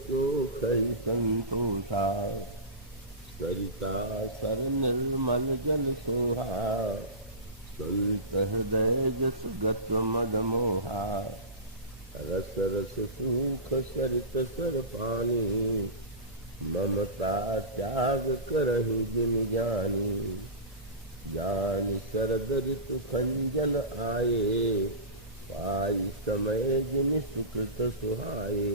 सुख संतोषा, सरिता सर निर्मल जल सोहा, संत हृदय जस गत मद मोहा। रस रस सुख सरित सर पानी, ममता त्याग करहि जिन जानी। जान शरद ऋतु खंजन आए, पाई समय जिन सुकृत सुहाए।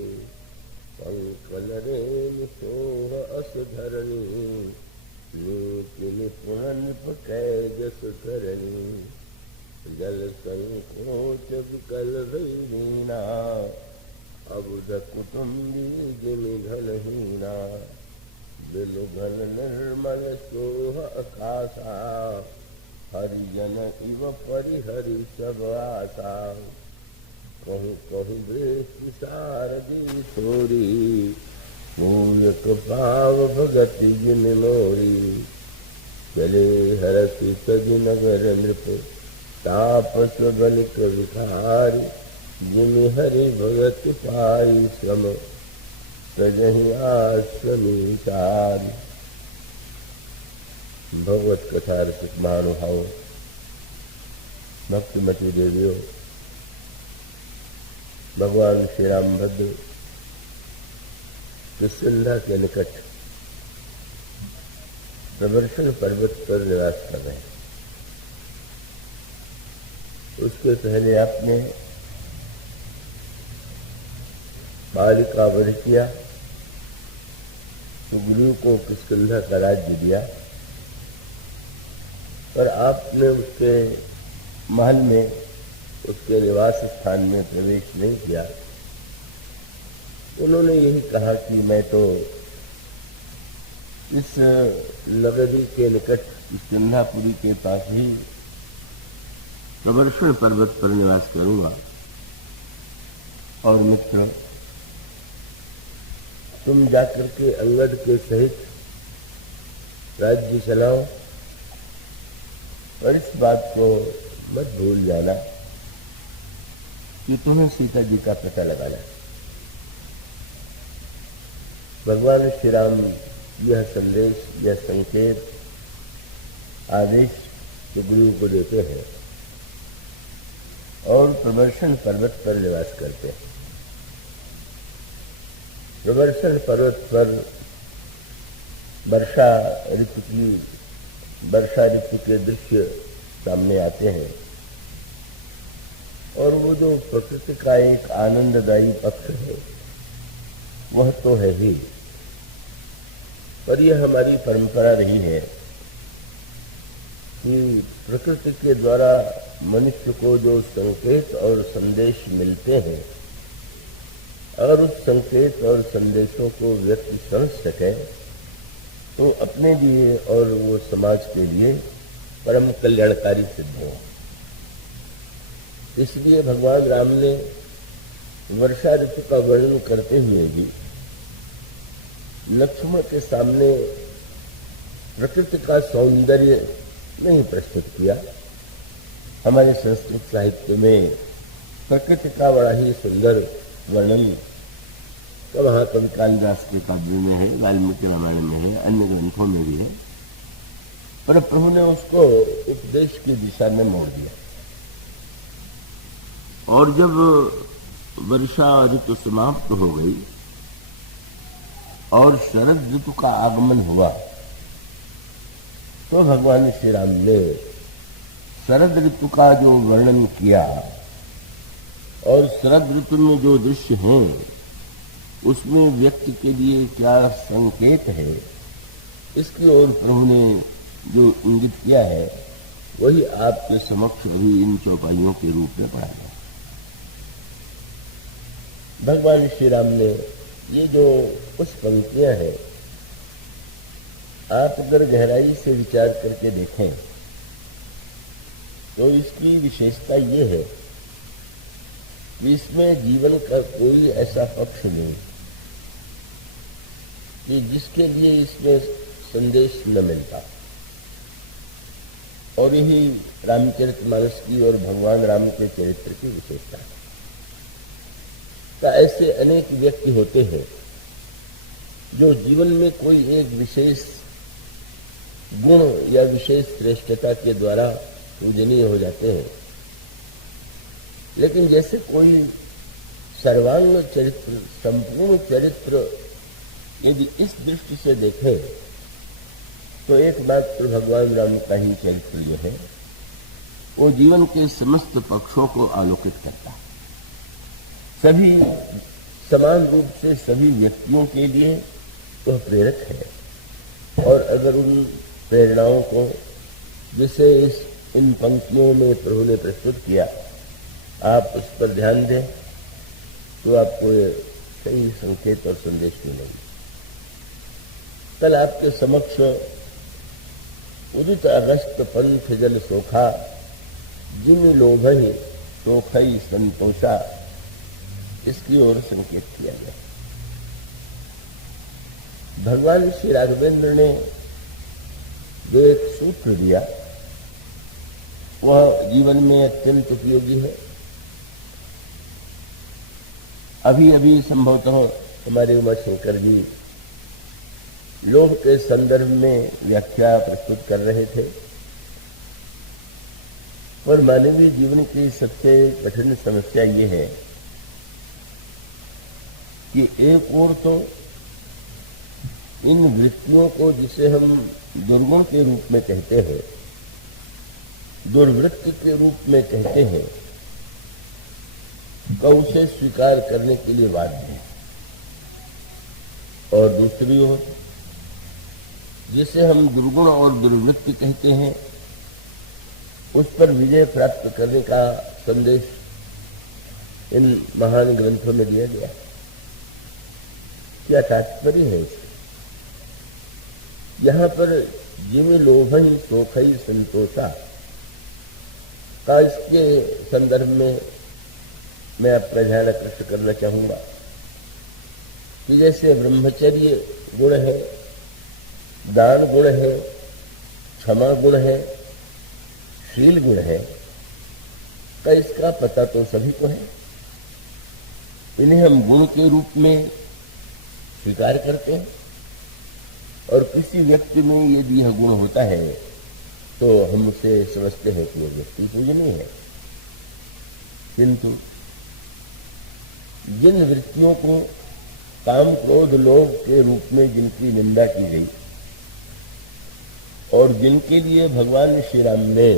पंकल रेन सोह अस धरणी, नीति निपुण निप कै जस करनी। जल संकोच विकल वीणा, अबुध कुटुंबी जिन धनहीना। बिल घन निर्मल सोह आकाशा, हरिजन इव परिहरि सब आशा। कहूँ कहूँ वेश शारदी छोरी, पूयक पाव भगति जिन मोरी। चले हरसि सज नगर नृप, तापस बलिक विखारी। जिन हरि भगत पाई श्रम, सजहि आश्रमी सारी। भगवत कथा रसिक महानुभावों, भक्तिमती देवियों, भगवान श्री रामभद्र किष्किंधा के निकट प्रवर्षण पर्वत पर निवास कर रहे हैं। उसके पहले आपने बाली का वध किया, सुग्रीव को किष्किंधा का राज्य दिया, पर आपने उसके महल में, उसके निवास स्थान में प्रवेश नहीं किया। उन्होंने यही कहा कि मैं तो इस नगरी के निकट किष्किंधापुरी के पास ही प्रवर्षण पर्वत पर निवास करूंगा, और मित्र तुम जाकर के अंगद के सहित राज्य चलाओ, और इस बात को मत भूल जाना कि तुम्हें सीता जी का पता लगाना। भगवान श्री राम यह संदेश, यह संकेत, आदेश सुग्रीव को देते हैं और प्रवर्षण पर्वत पर निवास करते हैं। प्रवर्षण पर्वत पर वर्षा ऋतु के दृश्य सामने आते हैं, और वो जो प्रकृति का एक आनंददायी पक्ष है वह तो है ही, पर यह हमारी परंपरा रही है कि प्रकृति के द्वारा मनुष्य को जो संकेत और संदेश मिलते हैं, अगर उस संकेत और संदेशों को व्यक्ति समझ सके तो अपने लिए और वो समाज के लिए परम कल्याणकारी सिद्ध हो। इसलिए भगवान राम ने वर्षा ऋतु का वर्णन करते हुए भी लक्ष्मण के सामने प्रकृति का सौंदर्य नहीं प्रस्तुत किया। हमारे संस्कृत साहित्य में प्रकृति का बड़ा ही सुंदर वर्णन महाकवि कालिदास के काव्य में है, वाल्मीकि रामायण में है, अन्य ग्रंथों में भी है, पर प्रभु ने उसको उपदेश की दिशा में मोड़ दिया। और जब वर्षा ऋतु समाप्त हो गई और शरद ऋतु का आगमन हुआ, तो भगवान श्री राम ने शरद ऋतु का जो वर्णन किया और शरद ऋतु में जो दृश्य हैं उसमें व्यक्ति के लिए क्या संकेत है, इसकी ओर प्रभु ने जो इंगित किया है वही आपके समक्ष अभी इन चौपाइयों के रूप में पढ़ाया। भगवान श्री राम ने ये जो कुछ पंक्तियां हैं, आप अगर गहराई से विचार करके देखें तो इसकी विशेषता ये है कि इसमें जीवन का कोई ऐसा पक्ष नहीं कि जिसके लिए इसमें संदेश न मिलता। और यही रामचरितमानस की और भगवान राम के चरित्र की विशेषता है। तो ऐसे अनेक व्यक्ति होते हैं जो जीवन में कोई एक विशेष गुण या विशेष श्रेष्ठता के द्वारा पूजनीय हो जाते हैं, लेकिन जैसे कोई सर्वांग चरित्र, संपूर्ण चरित्र यदि इस दृष्टि से देखे तो एकमात्र भगवान राम का ही चरित्र जो है वो जीवन के समस्त पक्षों को आलोकित करता है। सभी समान रूप से सभी व्यक्तियों के लिए वह प्रेरक है। और अगर उन प्रेरणाओं को जिसे इन पंक्तियों में प्रभु ने प्रस्तुत किया, आप उस पर ध्यान दें तो आपको ये सही संकेत और संदेश मिलेंगे। कल आपके समक्ष उदित अगस्त पंथ जल सोखा, जिन लोभहि सोखई संतोषा, इसकी ओर संकेत किया गया। भगवान श्री राघवेंद्र ने जो एक सूत्र दिया वह जीवन में अत्यंत उपयोगी है। अभी अभी संभवतः हमारे उमा शंकर जी लोभ के संदर्भ में व्याख्या प्रस्तुत कर रहे थे, पर मानवीय जीवन की सबसे कठिन समस्या ये है कि एक ओर तो इन वृत्तियों को जिसे हम दुर्गुण के रूप में कहते हैं, दुर्वृत्ति के रूप में कहते हैं, का उसे स्वीकार करने के लिए बाध्य है। और दूसरी ओर जिसे हम दुर्गुण और दुर्वृत्ति कहते हैं, उस पर विजय प्राप्त करने का संदेश इन महान ग्रंथों में दिया गया। क्या तात्पर्य है इसका? यहां पर जिमि लोभन सोखई संतोषा का इसके संदर्भ में मैं आपका ध्यान आकृष्ट करना चाहूंगा कि जैसे ब्रह्मचर्य गुण है, दान गुण है, क्षमा गुण है, शील गुण है, का इसका पता तो सभी को है। इन्हें हम गुण के रूप में स्वीकार करते हैं और किसी व्यक्ति में यदि यह गुण होता है तो हम उसे समझते हैं कि वह व्यक्ति पूजनीय है। किंतु जिन वृत्तियों को काम क्रोध लोभ के रूप में जिनकी निंदा की गई और जिनके लिए भगवान श्री राम ने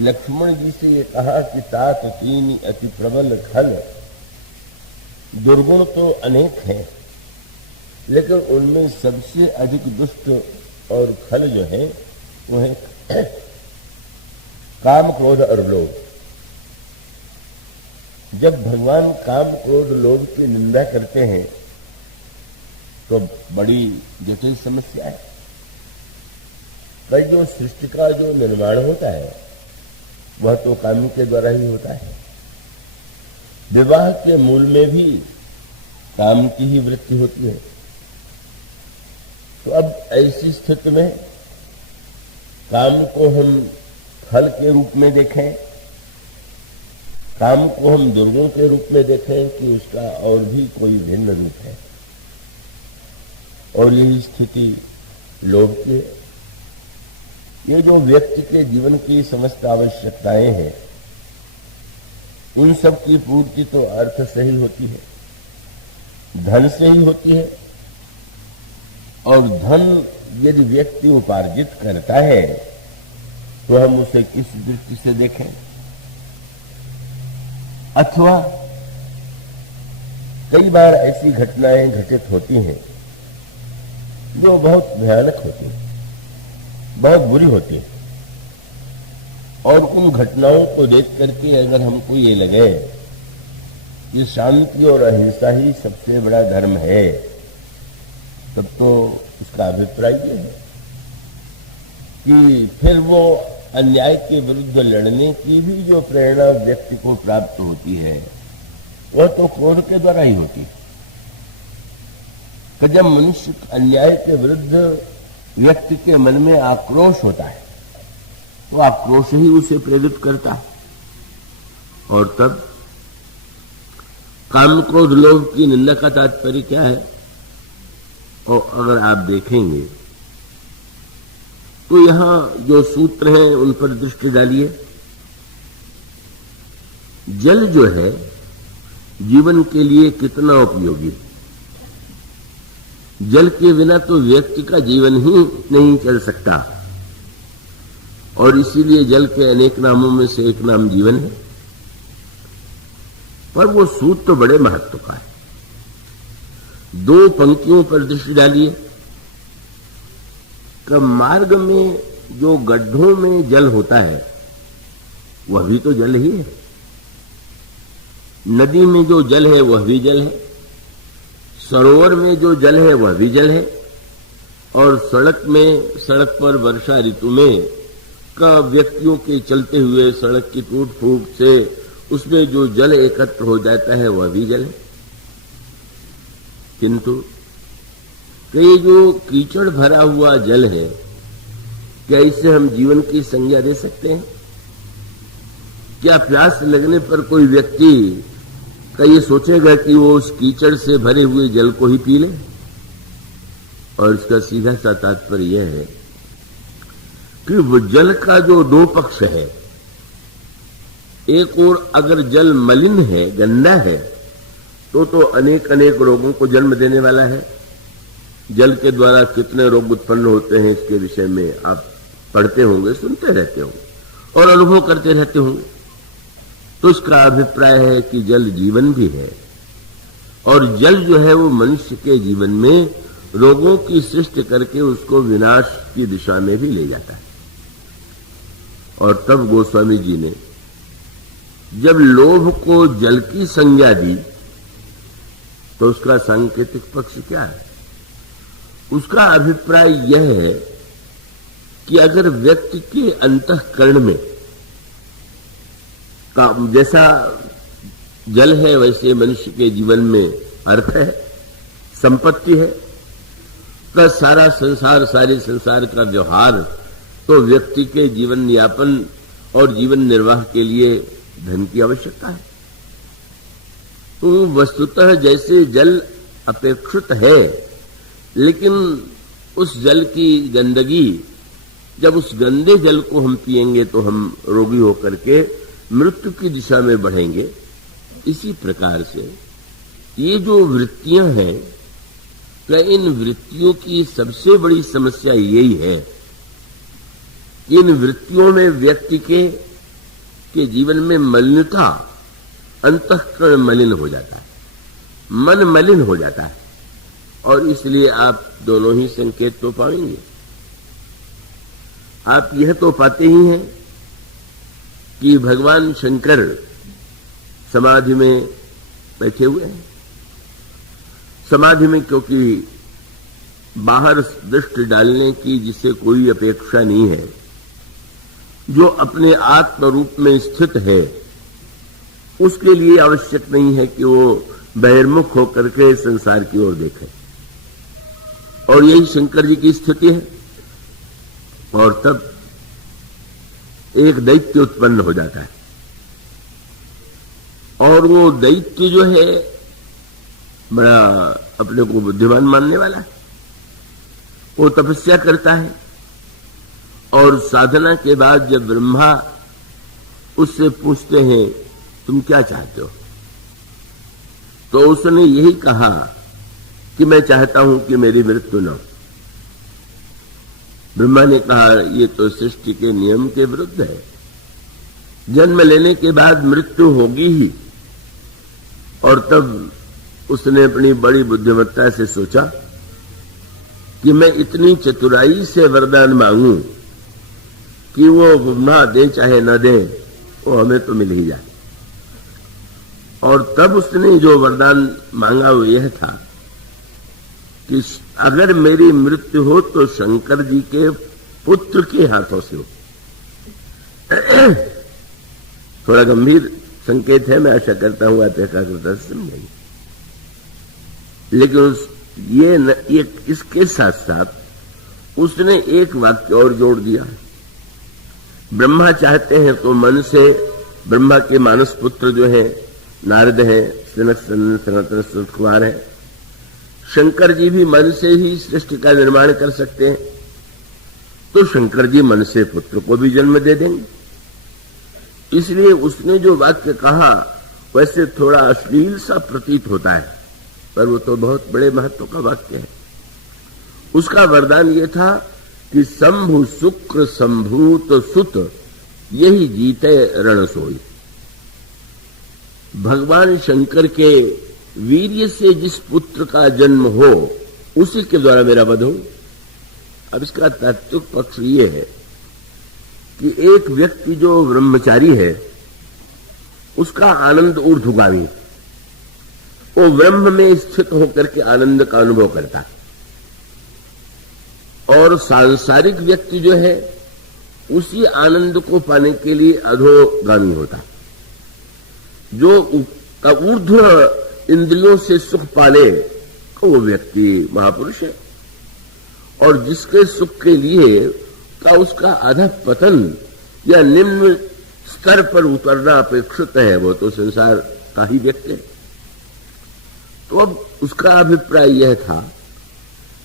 लक्ष्मण जी से ये कहा कि तात तीन अति प्रबल खल, दुर्गुण तो अनेक हैं लेकिन उनमें सबसे अधिक दुष्ट और खल जो है वो है काम क्रोध और लोभ। जब भगवान काम क्रोध लोभ की निंदा करते हैं तो बड़ी जटिल समस्या है। कई जो सृष्टि का जो निर्माण होता है वह तो काम के द्वारा ही होता है। विवाह के मूल में भी काम की ही वृत्ति होती है। तो अब ऐसी स्थिति में काम को हम फल के रूप में देखें, काम को हम दुर्गुण के रूप में देखें कि उसका और भी कोई भिन्न रूप है। और यही स्थिति लोभ की है। ये जो व्यक्ति के जीवन की समस्त आवश्यकताएं हैं उन सब की पूर्ति तो अर्थ से ही होती है, धन से ही होती है। और धन यदि व्यक्ति उपार्जित करता है तो हम उसे किस दृष्टि से देखें? अथवा कई बार ऐसी घटनाएं घटित होती हैं जो बहुत भयानक होती हैं, बहुत बुरी होती है। और उन घटनाओं को देख करके अगर हमको ये लगे कि शांति और अहिंसा ही सबसे बड़ा धर्म है, तब तो उसका अभिप्राय ये है कि फिर वो अन्याय के विरुद्ध लड़ने की भी जो प्रेरणा व्यक्ति को प्राप्त होती है वह तो क्रोध के द्वारा ही होती है। कि जब मनुष्य अन्याय के विरुद्ध व्यक्ति के मन में आक्रोश होता है तो आक्रोश ही उसे प्रेरित करता है। और तब काम क्रोध लोभ की निंदा का तात्पर्य क्या है और अगर आप देखेंगे तो यहां जो सूत्र हैं उन पर दृष्टि डालिए। जल जो है जीवन के लिए कितना उपयोगी है। जल के बिना तो व्यक्ति का जीवन ही नहीं चल सकता, और इसीलिए जल के अनेक नामों में से एक नाम जीवन है। पर वो सूत्र तो बड़े महत्व का है। दो पंक्तियों पर दृष्टि डालिए कि मार्ग में जो गड्ढों में जल होता है वह भी तो जल ही है, नदी में जो जल है वह भी जल है, सरोवर में जो जल है वह भी जल है, और सड़क पर वर्षा ऋतु में का व्यक्तियों के चलते हुए सड़क की टूट फूट से उसमें जो जल एकत्र हो जाता है वह भी जल है। किंतु ये जो कीचड़ भरा हुआ जल है, क्या इससे हम जीवन की संज्ञा दे सकते हैं? क्या प्यास लगने पर कोई व्यक्ति का ये सोचेगा कि वो उस कीचड़ से भरे हुए जल को ही पी ले? और इसका सीधा सा तात्पर्य यह है कि वो जल का जो दो पक्ष है, एक ओर अगर जल मलिन है, गंदा है, तो अनेक अनेक रोगों को जन्म देने वाला है। जल के द्वारा कितने रोग उत्पन्न होते हैं इसके विषय में आप पढ़ते होंगे, सुनते रहते होंगे और अनुभव करते रहते होंगे। तो इसका अभिप्राय है कि जल जीवन भी है, और जल जो है वो मनुष्य के जीवन में रोगों की सृष्टि करके उसको विनाश की दिशा में भी ले जाता है। और तब गोस्वामी जी ने जब लोभ को जल की संज्ञा दी तो उसका सांकेतिक पक्ष क्या है? उसका अभिप्राय यह है कि अगर व्यक्ति के अंतःकरण में जैसा जल है वैसे मनुष्य के जीवन में अर्थ है, संपत्ति है, तो सारा संसार, सारे संसार का व्यवहार तो व्यक्ति के जीवन यापन और जीवन निर्वाह के लिए धन की आवश्यकता है। तो वस्तुतः जैसे जल अपेक्षित है, लेकिन उस जल की गंदगी, जब उस गंदे जल को हम पिएंगे तो हम रोगी होकर के मृत्यु की दिशा में बढ़ेंगे। इसी प्रकार से ये जो वृत्तियां हैं, तो इन वृत्तियों की सबसे बड़ी समस्या यही है कि इन वृत्तियों में व्यक्ति के जीवन में मलिनता, अंतःकरण मलिन हो जाता है, मन मलिन हो जाता है, और इसलिए आप दोनों ही संकेत तो पाएंगे। आप यह तो पाते ही हैं कि भगवान शंकर समाधि में बैठे हुए हैं। समाधि में क्योंकि बाहर दृष्टि डालने की जिसे कोई अपेक्षा नहीं है, जो अपने आत्म रूप में स्थित है, उसके लिए आवश्यक नहीं है कि वो बहिर्मुख होकर के संसार की ओर देखे। और यही शंकर जी की स्थिति है। और तब एक दैत्य उत्पन्न हो जाता है, और वो दैत्य जो है बड़ा अपने को बुद्धिमान मानने वाला है। वो तपस्या करता है, और साधना के बाद जब ब्रह्मा उससे पूछते हैं तुम क्या चाहते हो, तो उसने यही कहा कि मैं चाहता हूं कि मेरी मृत्यु न हो। ब्रह्मा ने कहा ये तो सृष्टि के नियम के विरुद्ध है, जन्म लेने के बाद मृत्यु होगी ही। और तब उसने अपनी बड़ी बुद्धिमत्ता से सोचा कि मैं इतनी चतुराई से वरदान मांगूं कि वो ब्रह्मा दे चाहे न दे, वो हमें तो मिल ही जाए। और तब उसने जो वरदान मांगा वो यह था कि अगर मेरी मृत्यु हो तो शंकर जी के पुत्र के हाथों से हो। थोड़ा गंभीर संकेत है, मैं आशा करता हूं आप एकाग्रता से समझेंगे। लेकिन ये इसके साथ साथ उसने एक वाक्य और जोड़ दिया। ब्रह्मा चाहते हैं तो मन से ब्रह्मा के मानस पुत्र जो है नारद है, सनक सनातन सुत कुमार है, शंकर जी भी मन से ही सृष्टि का निर्माण कर सकते हैं, तो शंकर जी मन से पुत्र को भी जन्म दे देंगे। इसलिए उसने जो वाक्य कहा वैसे थोड़ा अश्लील सा प्रतीत होता है, पर वो तो बहुत बड़े महत्व का वाक्य है। उसका वरदान ये था कि शंभु शुक्र संभूत सुत यही जीते रण सोई। भगवान शंकर के वीर्य से जिस पुत्र का जन्म हो उसी के द्वारा मेरा वध हो। अब इसका तात्विक पक्ष ये है कि एक व्यक्ति जो ब्रह्मचारी है उसका आनंद ऊर्ध्वगामी, वो ब्रह्म में स्थित होकर के आनंद का अनुभव करता है, और सांसारिक व्यक्ति जो है उसी आनंद को पाने के लिए अधोगामी होता है। जो ऊर्ध्व इंद्रियों से सुख पाले वो व्यक्ति महापुरुष है, और जिसके सुख के लिए का उसका अधः पतन या निम्न स्तर पर उतरना अपेक्षित है, वो तो संसार का ही व्यक्ति है। तो अब उसका अभिप्राय यह था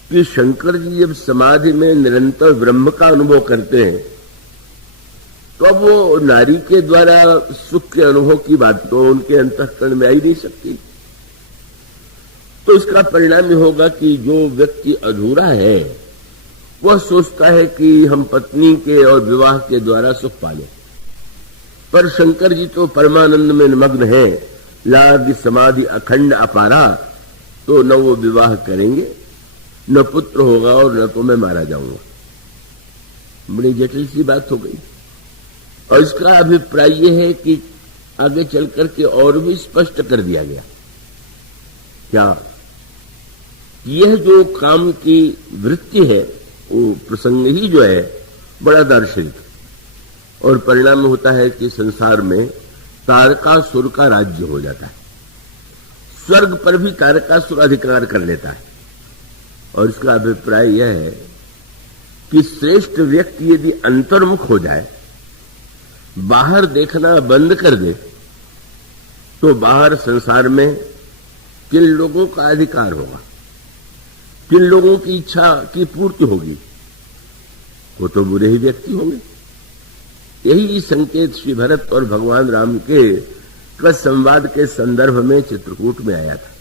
कि शंकर जी जब समाधि में निरंतर ब्रह्म का अनुभव करते हैं तो अब वो नारी के द्वारा सुख के अनुभव की बात तो उनके अंतःकरण में आ ही नहीं सकती। तो इसका परिणाम यह होगा कि जो व्यक्ति अधूरा है वह सोचता है कि हम पत्नी के और विवाह के द्वारा सुख पाले, पर शंकर जी तो परमानंद में निमग्न है, लाग समाधि अखंड अपारा, तो न वो विवाह करेंगे, न पुत्र होगा, और न तो मैं मारा जाऊंगा। बड़ी जटिल सी बात हो गई। और इसका अभिप्राय यह है कि आगे चल करके और भी स्पष्ट कर दिया गया क्या यह जो काम की वृत्ति है वो प्रसंग ही जो है बड़ा दार्शनिक, और परिणाम होता है कि संसार में तारकासुर का राज्य हो जाता है। स्वर्ग पर भी तारकासुर अधिकार कर लेता है। और इसका अभिप्राय यह है कि श्रेष्ठ व्यक्ति यदि अंतर्मुख हो जाए, बाहर देखना बंद कर दे, तो बाहर संसार में किन लोगों का अधिकार होगा, किन लोगों की इच्छा की पूर्ति होगी, वो तो बुरे ही व्यक्ति होंगे। यही संकेत श्री भरत और भगवान राम के संवाद के संदर्भ में चित्रकूट में आया था।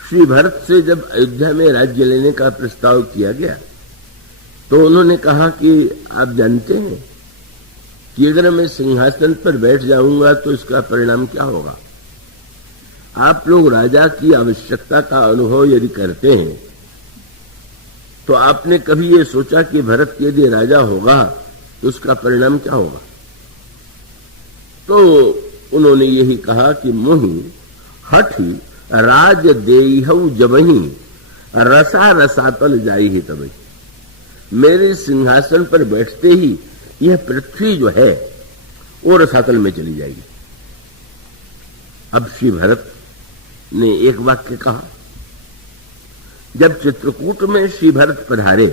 श्री भरत से जब अयोध्या में राज्य लेने का प्रस्ताव किया गया तो उन्होंने कहा कि आप जानते हैं कि अगर मैं सिंहासन पर बैठ जाऊंगा तो इसका परिणाम क्या होगा। आप लोग राजा की आवश्यकता का अनुभव यदि करते हैं तो आपने कभी ये सोचा कि भरत यदि राजा होगा तो उसका परिणाम क्या होगा। तो उन्होंने यही कहा कि मोहि हठि राज देहु जबहि रसा रसातल जाई ही तबहि। मेरे सिंहासन पर बैठते ही यह पृथ्वी जो है वो रसातल में चली जाएगी। अब श्री भरत ने एक वाक्य कहा। जब चित्रकूट में श्री भरत पधारे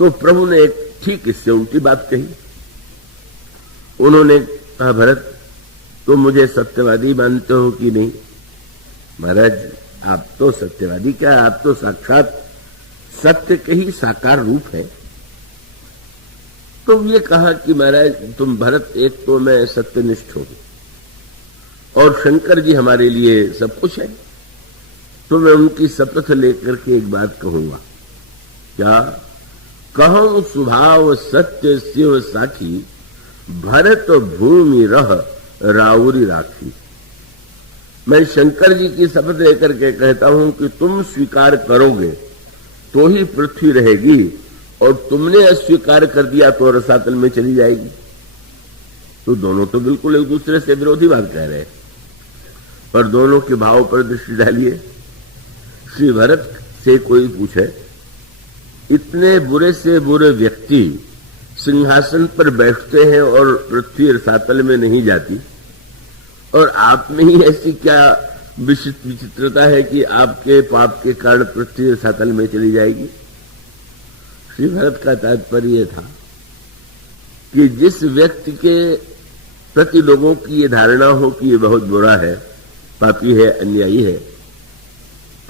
तो प्रभु ने एक ठीक इससे उल्टी बात कही। उन्होंने कहा, भरत तुम मुझे सत्यवादी मानते हो कि नहीं। महाराज आप तो सत्यवादी क्या, आप तो साक्षात सत्य के ही साकार रूप है। तो ये कहा कि महाराज तुम भरत एक तो मैं सत्यनिष्ठ हूं और शंकर जी हमारे लिए सब कुछ है, तो मैं उनकी शपथ लेकर के एक बात कहूंगा। क्या कहूं स्वभाव सत्य शिव साखी भरत भूमि रह राउरी राखी। मैं शंकर जी की शपथ लेकर के कहता हूं कि तुम स्वीकार करोगे तो ही पृथ्वी रहेगी, और तुमने अस्वीकार कर दिया तो रसातल में चली जाएगी। तो दोनों तो बिल्कुल एक दूसरे से विरोधी बात कह रहे हैं। पर दोनों के भाव पर दृष्टि डालिए। श्री भरत से कोई पूछे, इतने बुरे से बुरे व्यक्ति सिंहासन पर बैठते हैं और पृथ्वी रसातल में नहीं जाती, और आप में ही ऐसी क्या विचित्रता है कि आपके पाप के कारण पृथ्वी रसातल में चली जाएगी। श्री भरत का तात्पर्य था कि जिस व्यक्ति के प्रति लोगों की ये धारणा हो कि ये बहुत बुरा है, पापी है, अन्यायी है,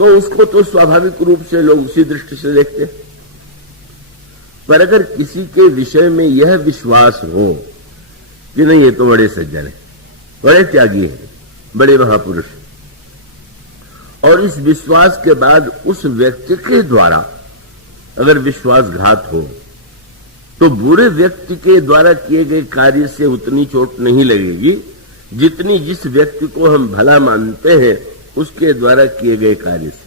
तो उसको तो स्वाभाविक रूप से लोग उसी दृष्टि से देखते हैं। पर अगर किसी के विषय में यह विश्वास हो कि नहीं, ये तो बड़े सज्जन है, बड़े त्यागी हैं, बड़े महापुरुष, और इस विश्वास के बाद उस व्यक्ति के द्वारा अगर विश्वासघात हो, तो बुरे व्यक्ति के द्वारा किए गए कार्य से उतनी चोट नहीं लगेगी जितनी जिस व्यक्ति को हम भला मानते हैं उसके द्वारा किए गए कार्य से।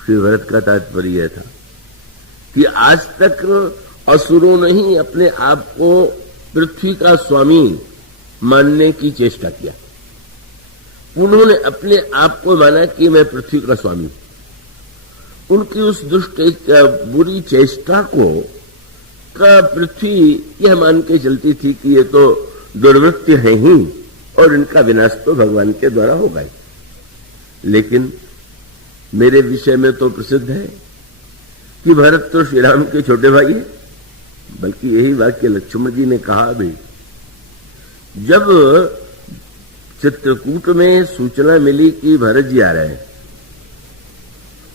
श्री भरत का तात्पर्य यह था कि आज तक असुरों ने ही अपने आप को पृथ्वी का स्वामी मानने की चेष्टा किया। उन्होंने अपने आप को माना कि मैं पृथ्वी का स्वामी हूं। उनकी उस दुष्ट बुरी चेष्टा को का पृथ्वी यह मान के चलती थी कि ये तो दुर्वृत्ति है ही और इनका विनाश तो भगवान के द्वारा होगा ही। लेकिन मेरे विषय में तो प्रसिद्ध है कि भरत तो श्री राम के छोटे भाई हैं। बल्कि यही वाक्य लक्ष्मण जी ने कहा भी, जब चित्रकूट में सूचना मिली कि भरत जी आ रहे हैं,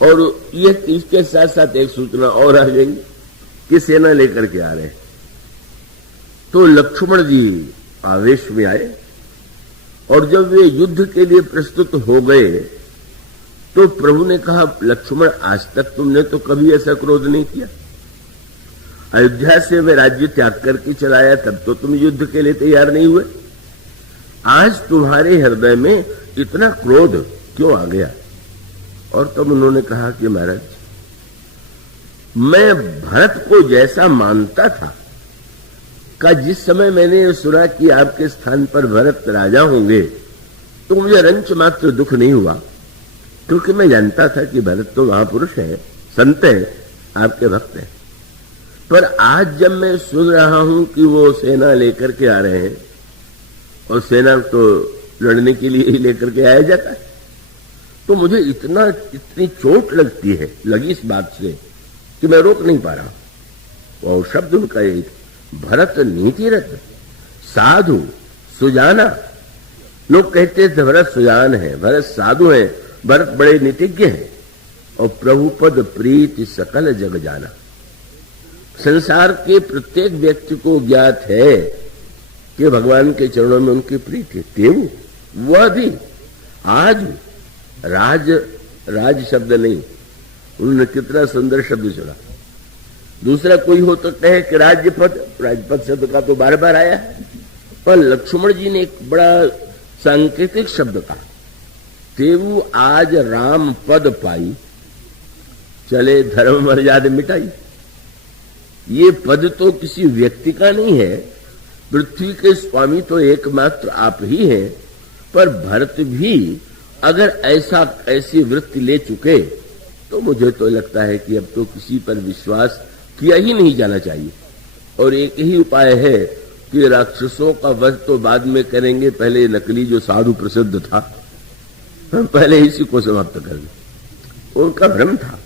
और यह इसके साथ साथ एक सूचना और आ गई कि सेना लेकर के आ रहे हैं, तो लक्ष्मण जी आवेश में आए, और जब वे युद्ध के लिए प्रस्तुत हो गए तो प्रभु ने कहा, लक्ष्मण आज तक तुमने तो कभी ऐसा क्रोध नहीं किया। अयोध्या से वे राज्य त्याग करके चलाया, तब तो तुम युद्ध के लिए तैयार नहीं हुए। आज तुम्हारे हृदय में इतना क्रोध क्यों आ गया? और तब उन्होंने कहा कि महाराज, मैं भरत को जैसा मानता था का जिस समय मैंने सुना कि आपके स्थान पर भरत राजा होंगे, तो मुझे रंच मात्र दुख नहीं हुआ, क्योंकि मैं जानता था कि भरत तो महापुरुष है, संत है, आपके भक्त है। पर आज जब मैं सुन रहा हूं कि वो सेना लेकर के आ रहे हैं, और सेना तो लड़ने के लिए ही लेकर के आया जाता है, तो मुझे इतनी चोट लगी इस बात से कि मैं रोक नहीं पा रहा। और शब्द उनका यही, भरत नीतिरत साधु सुजाना। लोग कहते थे भरत सुजान है, भरत साधु है, भरत बड़े नीतिज्ञ हैं, और प्रभुपद प्रीति सकल जग जाना। संसार के प्रत्येक व्यक्ति को ज्ञात है कि भगवान के चरणों में उनकी प्रीति है। वह भी आज राज शब्द नहीं, उन्होंने कितना सुंदर शब्द चुना। दूसरा कोई हो तो कहे कि राज्यपद शब्द का तो बार बार आया है, पर लक्ष्मण जी ने एक बड़ा सांकेतिक शब्द कहा, तेऊ आज राम पद पाई, चले धर्म मर्यादा मिटाई। ये पद तो किसी व्यक्ति का नहीं है, पृथ्वी के स्वामी तो एकमात्र आप ही हैं। पर भरत भी अगर ऐसी वृत्ति ले चुके, तो मुझे तो लगता है कि अब तो किसी पर विश्वास किया ही नहीं जाना चाहिए। और एक ही उपाय है कि राक्षसों का वध तो बाद में करेंगे, पहले नकली जो साधु प्रसिद्ध था, हम पहले इसी को समाप्त कर दें। उनका भ्रम था,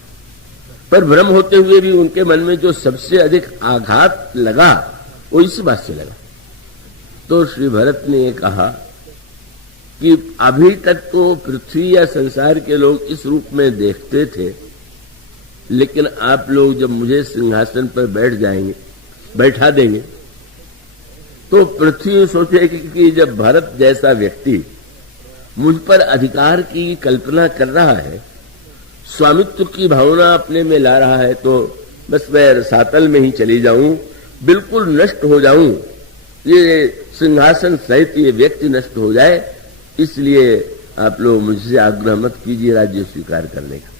पर भ्रम होते हुए भी उनके मन में जो सबसे अधिक आघात लगा वो इसी बात से लगा। तो श्री भरत ने ये कहा कि अभी तक तो पृथ्वी या संसार के लोग इस रूप में देखते थे, लेकिन आप लोग जब मुझे सिंहासन पर बैठा देंगे, तो पृथ्वी सोचेगी कि जब भरत जैसा व्यक्ति मुझ पर अधिकार की कल्पना कर रहा है, स्वामित्व की भावना अपने में ला रहा है, तो बस मैं रसातल में ही चली जाऊं, बिल्कुल नष्ट हो जाऊं, ये सिंहासन सहित ये व्यक्ति नष्ट हो जाए। इसलिए आप लोग मुझसे आग्रह मत कीजिए राज्य स्वीकार करने का।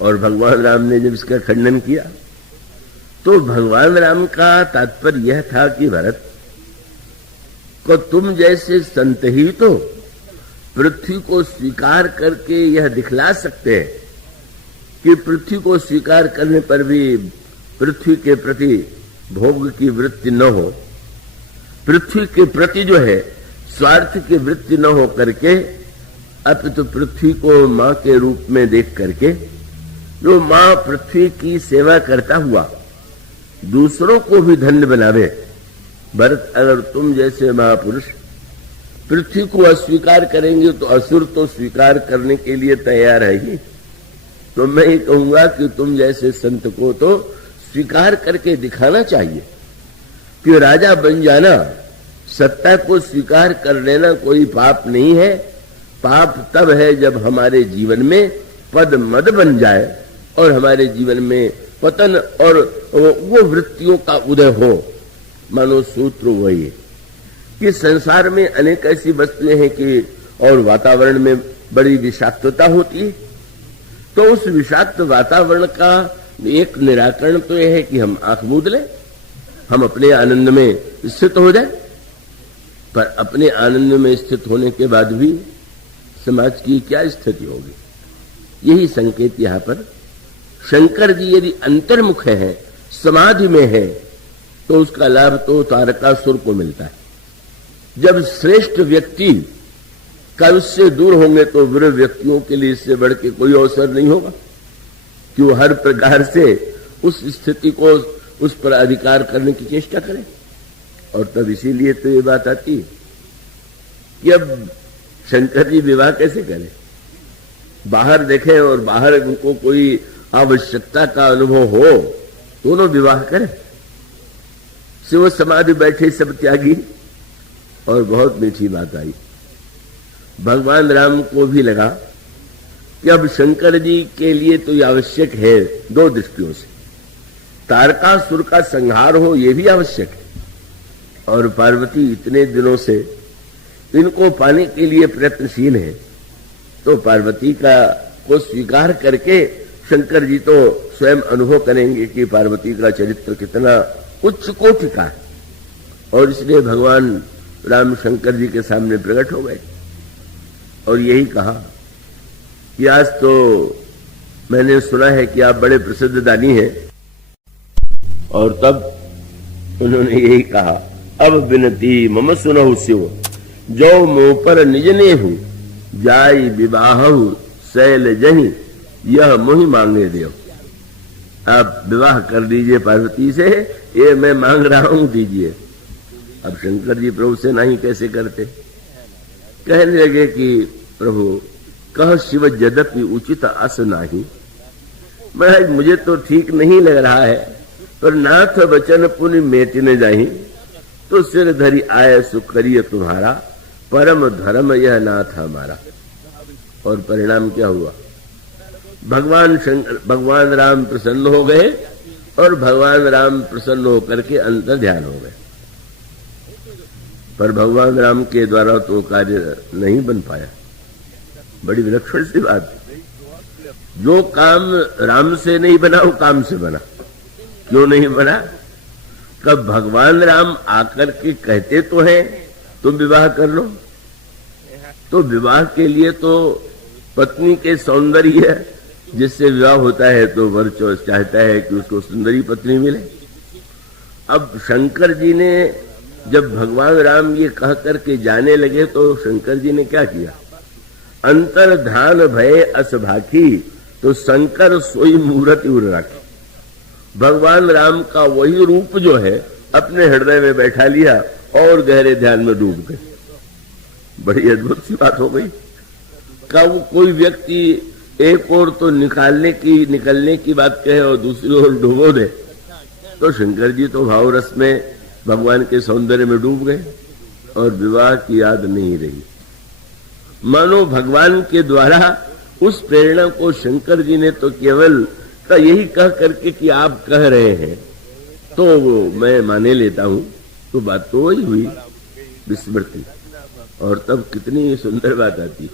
और भगवान राम ने जब इसका खंडन किया, तो भगवान राम का तात्पर्य यह था कि भरत को तुम जैसे संत ही तो पृथ्वी को स्वीकार करके यह दिखला सकते हैं कि पृथ्वी को स्वीकार करने पर भी पृथ्वी के प्रति भोग की वृत्ति न हो, पृथ्वी के प्रति जो है स्वार्थ की वृत्ति न हो करके, अपितु पृथ्वी को मां के रूप में देख करके, जो मां पृथ्वी की सेवा करता हुआ दूसरों को भी धन्य बनावे। भरत, अगर तुम जैसे महापुरुष पृथ्वी को अस्वीकार करेंगे तो असुर तो स्वीकार करने के लिए तैयार है ही। तो मैं ये कहूंगा कि तुम जैसे संत को तो स्वीकार करके दिखाना चाहिए कि राजा बन जाना, सत्ता को स्वीकार कर लेना कोई पाप नहीं है। पाप तब है जब हमारे जीवन में पद मद बन जाए और हमारे जीवन में पतन और वो वृत्तियों का उदय हो। मानो सूत्र वही है कि संसार में अनेक ऐसी वस्तुएं हैं कि और वातावरण में बड़ी विषाक्तता होती है। तो उस विषाक्त वातावरण का एक निराकरण तो यह है कि हम आंख मूंद लें, हम अपने आनंद में स्थित हो जाए। पर अपने आनंद में स्थित होने के बाद भी समाज की क्या स्थिति होगी, यही संकेत यहां पर शंकर जी यदि अंतर्मुख है, समाधि में है, तो उसका लाभ तो तारकासुर को मिलता है। जब श्रेष्ठ व्यक्ति का उससे दूर होंगे तो वीर व्यक्तियों के लिए इससे बढ़ के कोई अवसर नहीं होगा कि वो हर प्रकार से उस स्थिति को, उस पर अधिकार करने की चेष्टा करें। और तब इसीलिए तो ये बात आती कि अब शंकर जी विवाह कैसे करें, बाहर देखें और बाहर उनको कोई आवश्यकता का अनुभव हो, दोनों विवाह करें। शिव समाधि बैठे सब त्यागी। और बहुत मीठी बात आई, भगवान राम को भी लगा कि अब शंकर जी के लिए तो ये आवश्यक है दो दृष्टियों से, तारकासुर का संहार हो ये भी आवश्यक है, और पार्वती इतने दिनों से इनको पाने के लिए प्रयत्नशील है। तो पार्वती का को स्वीकार करके शंकर जी तो स्वयं अनुभव करेंगे कि पार्वती का चरित्र कितना उच्च कोटि का है। और इसलिए भगवान राम शंकर जी के सामने प्रकट हो गए और यही कहा कि आज तो मैंने सुना है कि आप बड़े प्रसिद्ध दानी हैं। और तब उन्होंने यही कहा, अब विनती मम सुनहु शिव, जो मुंह पर निज नेहु, जाई विवाहु शैल जही, यह मोहि मांगे देव। आप विवाह कर दीजिए पार्वती से, ये मैं मांग रहा हूं दीजिए। अब शंकर जी प्रभु से नहीं कैसे करते, कहने लगे कि प्रभु कह शिव यद्यपि उचित अस नाही। महाराज मुझे तो ठीक नहीं लग रहा है, पर नाथ वचन पुनि मेटने जाही, तो सिर धरी आय सुख करिए तुम्हारा, परम धर्म यह नाथ हमारा। और परिणाम क्या हुआ, भगवान राम प्रसन्न हो गए और भगवान राम प्रसन्न होकर के अंतर ध्यान हो गए। पर भगवान राम के द्वारा तो कार्य नहीं बन पाया। बड़ी विलक्षण सी बात, जो काम राम से नहीं बना वो काम से बना। क्यों नहीं बना, कब भगवान राम आकर के कहते तो हैं तुम विवाह कर लो, तो विवाह के लिए तो पत्नी के सौंदर्य जिससे विवाह होता है तो वर चाहता है कि उसको सुंदरी पत्नी मिले। अब शंकर जी ने जब भगवान राम ये कह करके जाने लगे तो शंकर जी ने क्या किया, अंतर ध्यान भय अस भाखी, तो शंकर सोई मूर्ति उर राखी। भगवान राम का वही रूप जो है अपने हृदय में बैठा लिया और गहरे ध्यान में डूब गए। बड़ी अद्भुत सी बात हो गई। कब कोई व्यक्ति एक ओर तो निकलने की बात कहे और दूसरी ओर डूबो दे, तो शंकर जी तो भाव रस में भगवान के सौंदर्य में डूब गए और विवाह की याद नहीं रही। मानो भगवान के द्वारा उस प्रेरणा को शंकर जी ने तो केवल का यही कह करके कि आप कह रहे हैं तो मैं माने लेता हूं, तो बात तो वही हुई विस्मृति। और तब कितनी सुंदर बात आती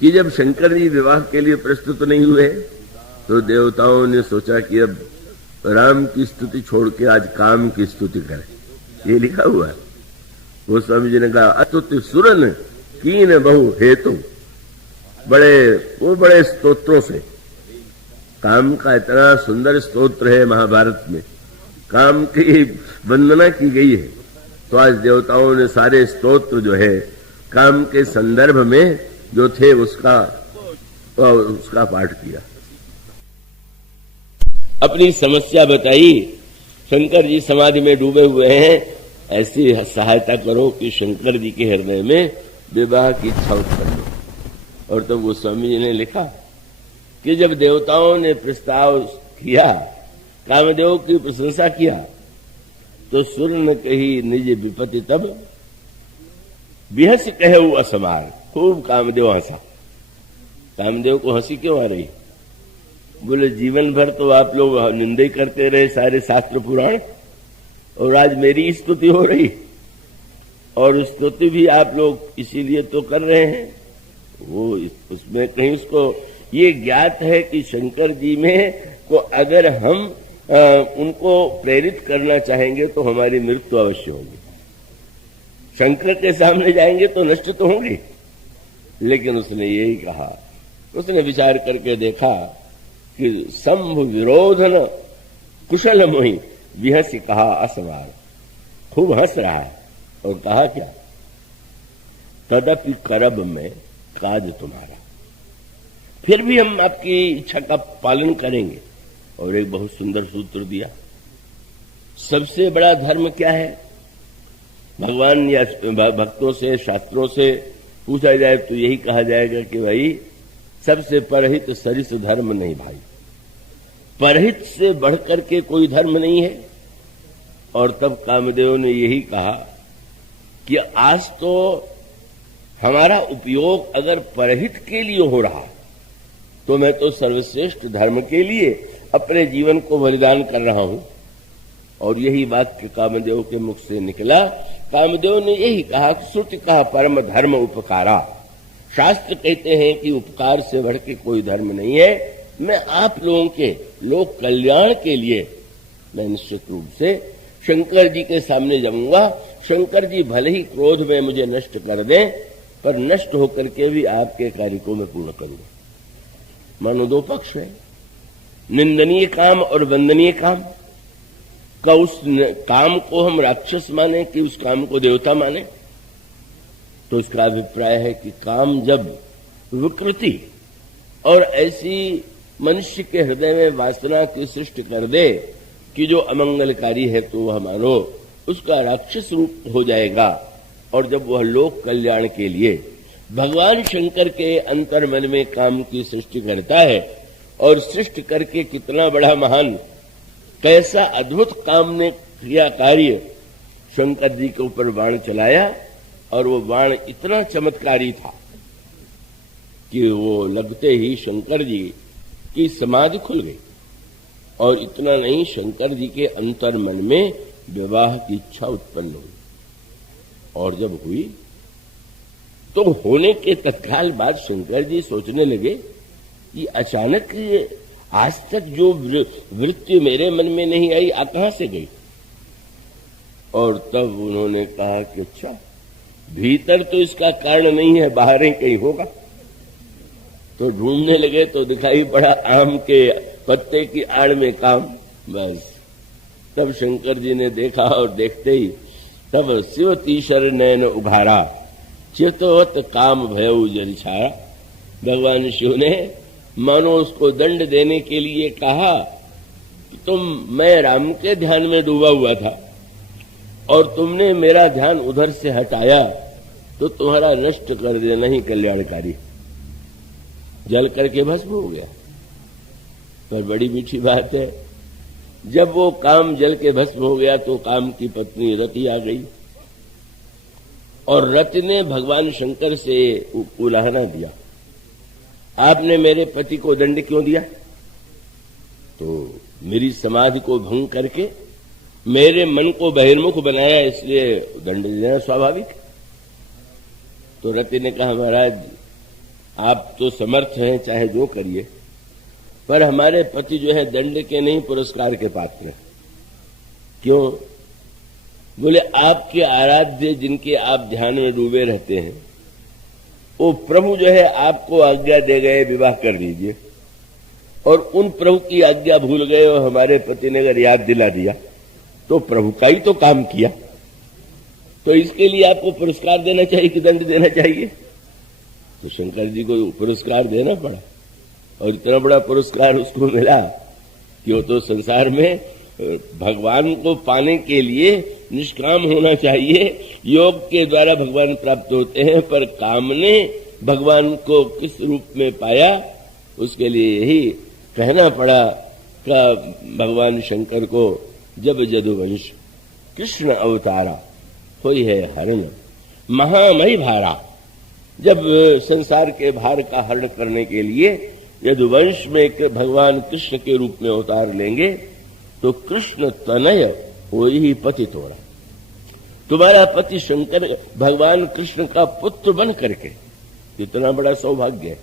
कि जब शंकर जी विवाह के लिए प्रस्तुत नहीं हुए तो देवताओं ने सोचा कि अब राम की स्तुति छोड़ के आज काम की स्तुति करें। ये लिखा हुआ है। वो स्वामी जी ने कहा, अतुति सुरन कीन बहु हेतु, बड़े स्तोत्रों से, काम का इतना सुंदर स्तोत्र है महाभारत में, काम की वंदना की गई है। तो आज देवताओं ने सारे स्तोत्र जो है काम के संदर्भ में जो थे उसका पाठ किया, अपनी समस्या बताई। शंकर जी समाधि में डूबे हुए हैं ऐसी सहायता करो कि शंकर जी के हृदय में विवाह की इच्छा उत्पन्न हो। और तब गोस्वामी जी ने लिखा कि जब देवताओं ने प्रस्ताव किया, कामदेव की प्रशंसा किया, तो सुर न कही निज विपत्ति तब बिहस कहू असमार। खूब कामदेव हंसा। कामदेव को हंसी क्यों आ रही? बोले जीवन भर तो आप लोग निंदा करते रहे सारे शास्त्र पुराण, और आज मेरी स्तुति हो रही, और स्तुति भी आप लोग इसीलिए तो कर रहे हैं। वो उसमें कहीं उसको ये ज्ञात है कि शंकर जी में को अगर हम उनको प्रेरित करना चाहेंगे तो हमारी मृत्यु अवश्य होगी। शंकर के सामने जाएंगे तो नष्ट तो होंगे, लेकिन उसने यही कहा। उसने विचार करके देखा कि शंभु विरोधन कुशल मोहि विहसी कहा असवार। खूब हंस रहा है और कहा क्या? तदपि करब में काज तुम्हारा, फिर भी हम आपकी इच्छा का पालन करेंगे। और एक बहुत सुंदर सूत्र दिया। सबसे बड़ा धर्म क्या है? भगवान या भक्तों से, शास्त्रों से पूछा जाए तो यही कहा जाएगा कि भाई सबसे परहित सरिस धर्म नहीं भाई। परहित से बढ़कर के कोई धर्म नहीं है। और तब कामदेव ने यही कहा कि आज तो हमारा उपयोग अगर परहित के लिए हो रहा तो मैं तो सर्वश्रेष्ठ धर्म के लिए अपने जीवन को बलिदान कर रहा हूं। और यही वाक्य कामदेव के मुख से निकला। कामदेव ने यही कहा, श्रुति कहा परम धर्म उपकारा। शास्त्र कहते हैं कि उपकार से बढ़ के कोई धर्म नहीं है। मैं आप लोगों के लोक कल्याण के लिए मैं निश्चित रूप से शंकर जी के सामने जाऊंगा। शंकर जी भले ही क्रोध में मुझे नष्ट कर दें, पर नष्ट होकर के भी आपके कार्य को मैं पूर्ण करूंगा। मानो दो पक्ष है, निंदनीय काम और वंदनीय काम। का उस काम को हम राक्षस माने कि उस काम को देवता माने? तो उसका अभिप्राय है कि काम जब विकृति और ऐसी मनुष्य के हृदय में वासना की सृष्टि कर दे कि जो अमंगलकारी है, तो वह मानो उसका राक्षस रूप हो जाएगा। और जब वह लोक कल्याण के लिए भगवान शंकर के अंतर मन में काम की सृष्टि करता है, और सृष्टि करके कितना बड़ा महान, कैसा अद्भुत काम ने किया कार्य, शंकर जी के ऊपर बाण चलाया, और वो बाण इतना चमत्कारी था कि वो लगते ही शंकर जी की समाधि खुल गई। और इतना नहीं, शंकर जी के अंतर मन में विवाह की इच्छा उत्पन्न हुई। और जब हुई तो होने के तत्काल बाद शंकर जी सोचने लगे कि अचानक आज तक जो वृत्ति मेरे मन में नहीं आई, आ कहां से गई? और तब उन्होंने कहा कि अच्छा, भीतर तो इसका कारण नहीं है, बाहर ही कहीं होगा। तो ढूंढने लगे तो दिखाई पड़ा आम के पत्ते की आड़ में काम। बस तब शंकर जी ने देखा, और देखते ही तब शिव तीसर नयन उघारा, चितवत काम भयउ जल छाया। भगवान शिव ने मानो उसको दंड देने के लिए कहा कि मैं राम के ध्यान में डूबा हुआ था और तुमने मेरा ध्यान उधर से हटाया, तो तुम्हारा नष्ट कर देना ही कल्याणकारी। जल करके भस्म हो गया। पर बड़ी मीठी बात है, जब वो काम जल के भस्म हो गया तो काम की पत्नी रति आ गई, और रति ने भगवान शंकर से उलाहना दिया, आपने मेरे पति को दंड क्यों दिया? तो मेरी समाधि को भंग करके मेरे मन को बहिर्मुख बनाया, इसलिए दंड देना स्वाभाविक। तो रति ने कहा, महाराज आप तो समर्थ हैं, चाहे जो करिए, पर हमारे पति जो है दंड के नहीं पुरस्कार के पात्र हैं। क्यों? बोले आपके आराध्य जिनके आप ध्यान में डूबे रहते हैं, वो प्रभु जो है आपको आज्ञा दे गए विवाह कर दीजिए, और उन प्रभु की आज्ञा भूल गए और हमारे पति ने अगर याद दिला दिया तो प्रभु का ही तो काम किया, तो इसके लिए आपको पुरस्कार देना चाहिए कि दंड देना चाहिए? तो शंकर जी को पुरस्कार देना पड़ा, और इतना बड़ा पुरस्कार उसको मिला कि वो तो संसार में भगवान को पाने के लिए निष्काम होना चाहिए। योग के द्वारा भगवान प्राप्त होते हैं, पर काम ने भगवान को किस रूप में पाया, उसके लिए यही कहना पड़ा का भगवान शंकर को जब यदुवंश कृष्ण अवतारा होई है हरण महामय भारा। जब संसार के भार का हरण करने के लिए यदुवंश में भगवान कृष्ण के रूप में अवतार लेंगे तो कृष्ण तनय वही ही पति तोड़ा। तुम्हारा पति शंकर भगवान कृष्ण का पुत्र बन करके, इतना बड़ा सौभाग्य है।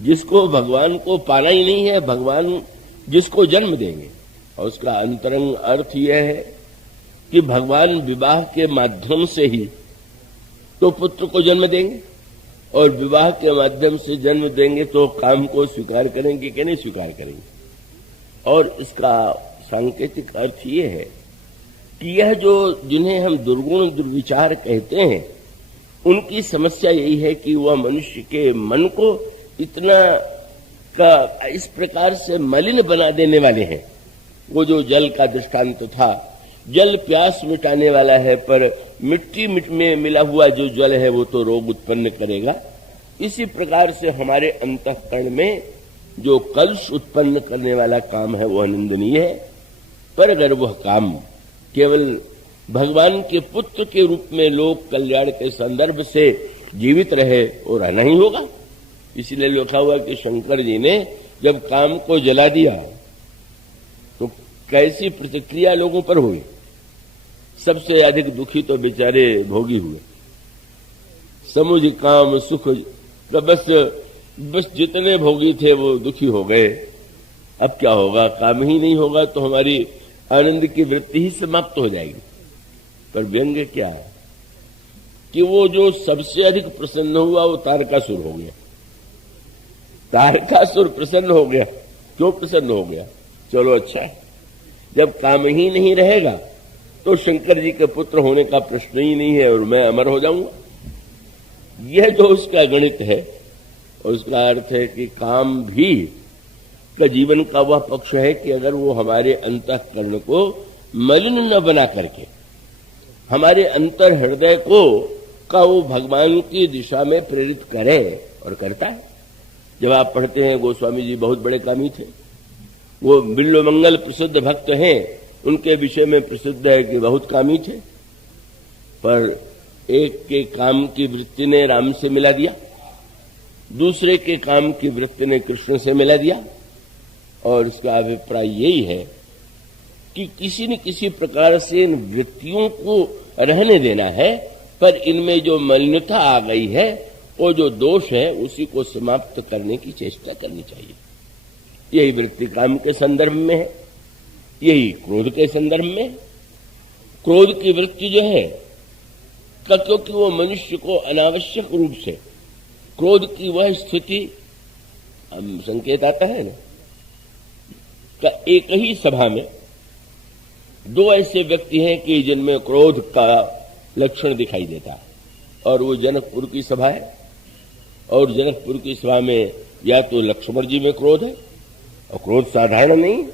जिसको भगवान को पाना ही नहीं है, भगवान जिसको जन्म देंगे। और उसका अंतरंग अर्थ यह है कि भगवान विवाह के माध्यम से ही तो पुत्र को जन्म देंगे, और विवाह के माध्यम से जन्म देंगे तो काम को स्वीकार करेंगे कि नहीं स्वीकार करेंगे। और इसका सांकेतिक अर्थ ये है कि यह जो जिन्हें हम दुर्गुण दुर्विचार कहते हैं, उनकी समस्या यही है कि वह मनुष्य के मन को इतना का इस प्रकार से मलिन बना देने वाले हैं। वो जो जल का दृष्टांत था, जल प्यास मिटाने वाला है, पर मिट्टी में मिला हुआ जो जल है वो तो रोग उत्पन्न करेगा। इसी प्रकार से हमारे अंतःकरण में जो कलुष उत्पन्न करने वाला काम है वो निंदनीय है। पर अगर वह काम केवल भगवान के पुत्र के रूप में लोक कल्याण के संदर्भ से जीवित रहे और रहना ही होगा। इसलिए लिखा हुआ कि शंकर जी ने जब काम को जला दिया तो कैसी प्रतिक्रिया लोगों पर हुई। सबसे अधिक दुखी तो बेचारे भोगी हुए। समुझ काम सुख, बस जितने भोगी थे वो दुखी हो गए। अब क्या होगा, काम ही नहीं होगा तो हमारी आनंद की वृत्ति ही समाप्त हो जाएगी। पर व्यंग्य क्या है कि वो जो सबसे अधिक प्रसन्न हुआ वो तारकासुर हो गया। तारकासुर प्रसन्न हो गया। क्यों प्रसन्न हो गया? चलो अच्छा है, जब काम ही नहीं रहेगा तो शंकर जी के पुत्र होने का प्रश्न ही नहीं है और मैं अमर हो जाऊंगा। यह जो उसका गणित है, और उसका अर्थ है कि काम भी का जीवन का वह पक्ष है कि अगर वो हमारे अंतःकरण को मलिन न बना करके हमारे अंतर हृदय को का वो भगवान की दिशा में प्रेरित करे, और करता है। जब आप पढ़ते हैं गोस्वामी जी बहुत बड़े कामी थे, वो बिल्वमंगल प्रसिद्ध भक्त हैं, उनके विषय में प्रसिद्ध है कि बहुत कामी थे। पर एक के काम की वृत्ति ने राम से मिला दिया, दूसरे के काम की वृत्ति ने कृष्ण से मिला दिया। और इसका अभिप्राय यही है कि किसी न किसी प्रकार से इन वृत्तियों को रहने देना है, पर इनमें जो मलिनता आ गई है, वो जो दोष है, उसी को समाप्त करने की चेष्टा करनी चाहिए। यही वृत्ति काम के संदर्भ में है, यही क्रोध के संदर्भ में। क्रोध की वृत्ति जो है, क्योंकि वो मनुष्य को अनावश्यक रूप से क्रोध की वह स्थिति, संकेत आता है ना, का एक ही सभा में दो ऐसे व्यक्ति हैं कि जिनमें क्रोध का लक्षण दिखाई देता है, और वो जनकपुर की सभा है। और जनकपुर की सभा में या तो लक्ष्मण जी में क्रोध है, और क्रोध साधारण नहीं।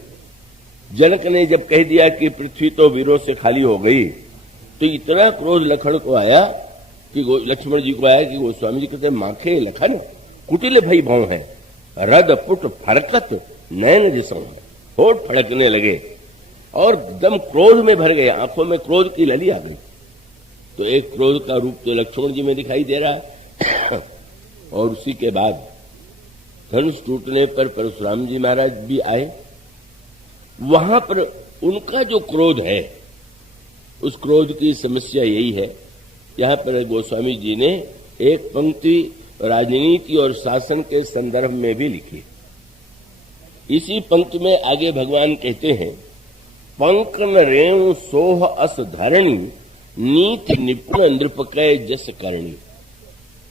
जनक ने जब कह दिया कि पृथ्वी तो वीरों से खाली हो गई, तो इतना क्रोध लखन को आया कि लक्ष्मण जी को आया कि गोस्वामी जी कहते माखे लखन कुटिल भई भव है, रद पुट फरकत नयन दिसों है। होठ फड़कने लगे और दम क्रोध में भर गए, आंखों में क्रोध की लली आ गई। तो एक क्रोध का रूप तो लक्ष्मण जी में दिखाई दे रहा है। और उसी के बाद धनुष टूटने पर परशुराम जी महाराज भी आए। वहां पर उनका जो क्रोध है, उस क्रोध की समस्या यही है। यहां पर गोस्वामी जी ने एक पंक्ति राजनीति और शासन के संदर्भ में भी लिखी। इसी पंक्ति में आगे भगवान कहते हैं, पंकन रेणु सोह अस धरणी नीति निपुण नृपकय जस करणी।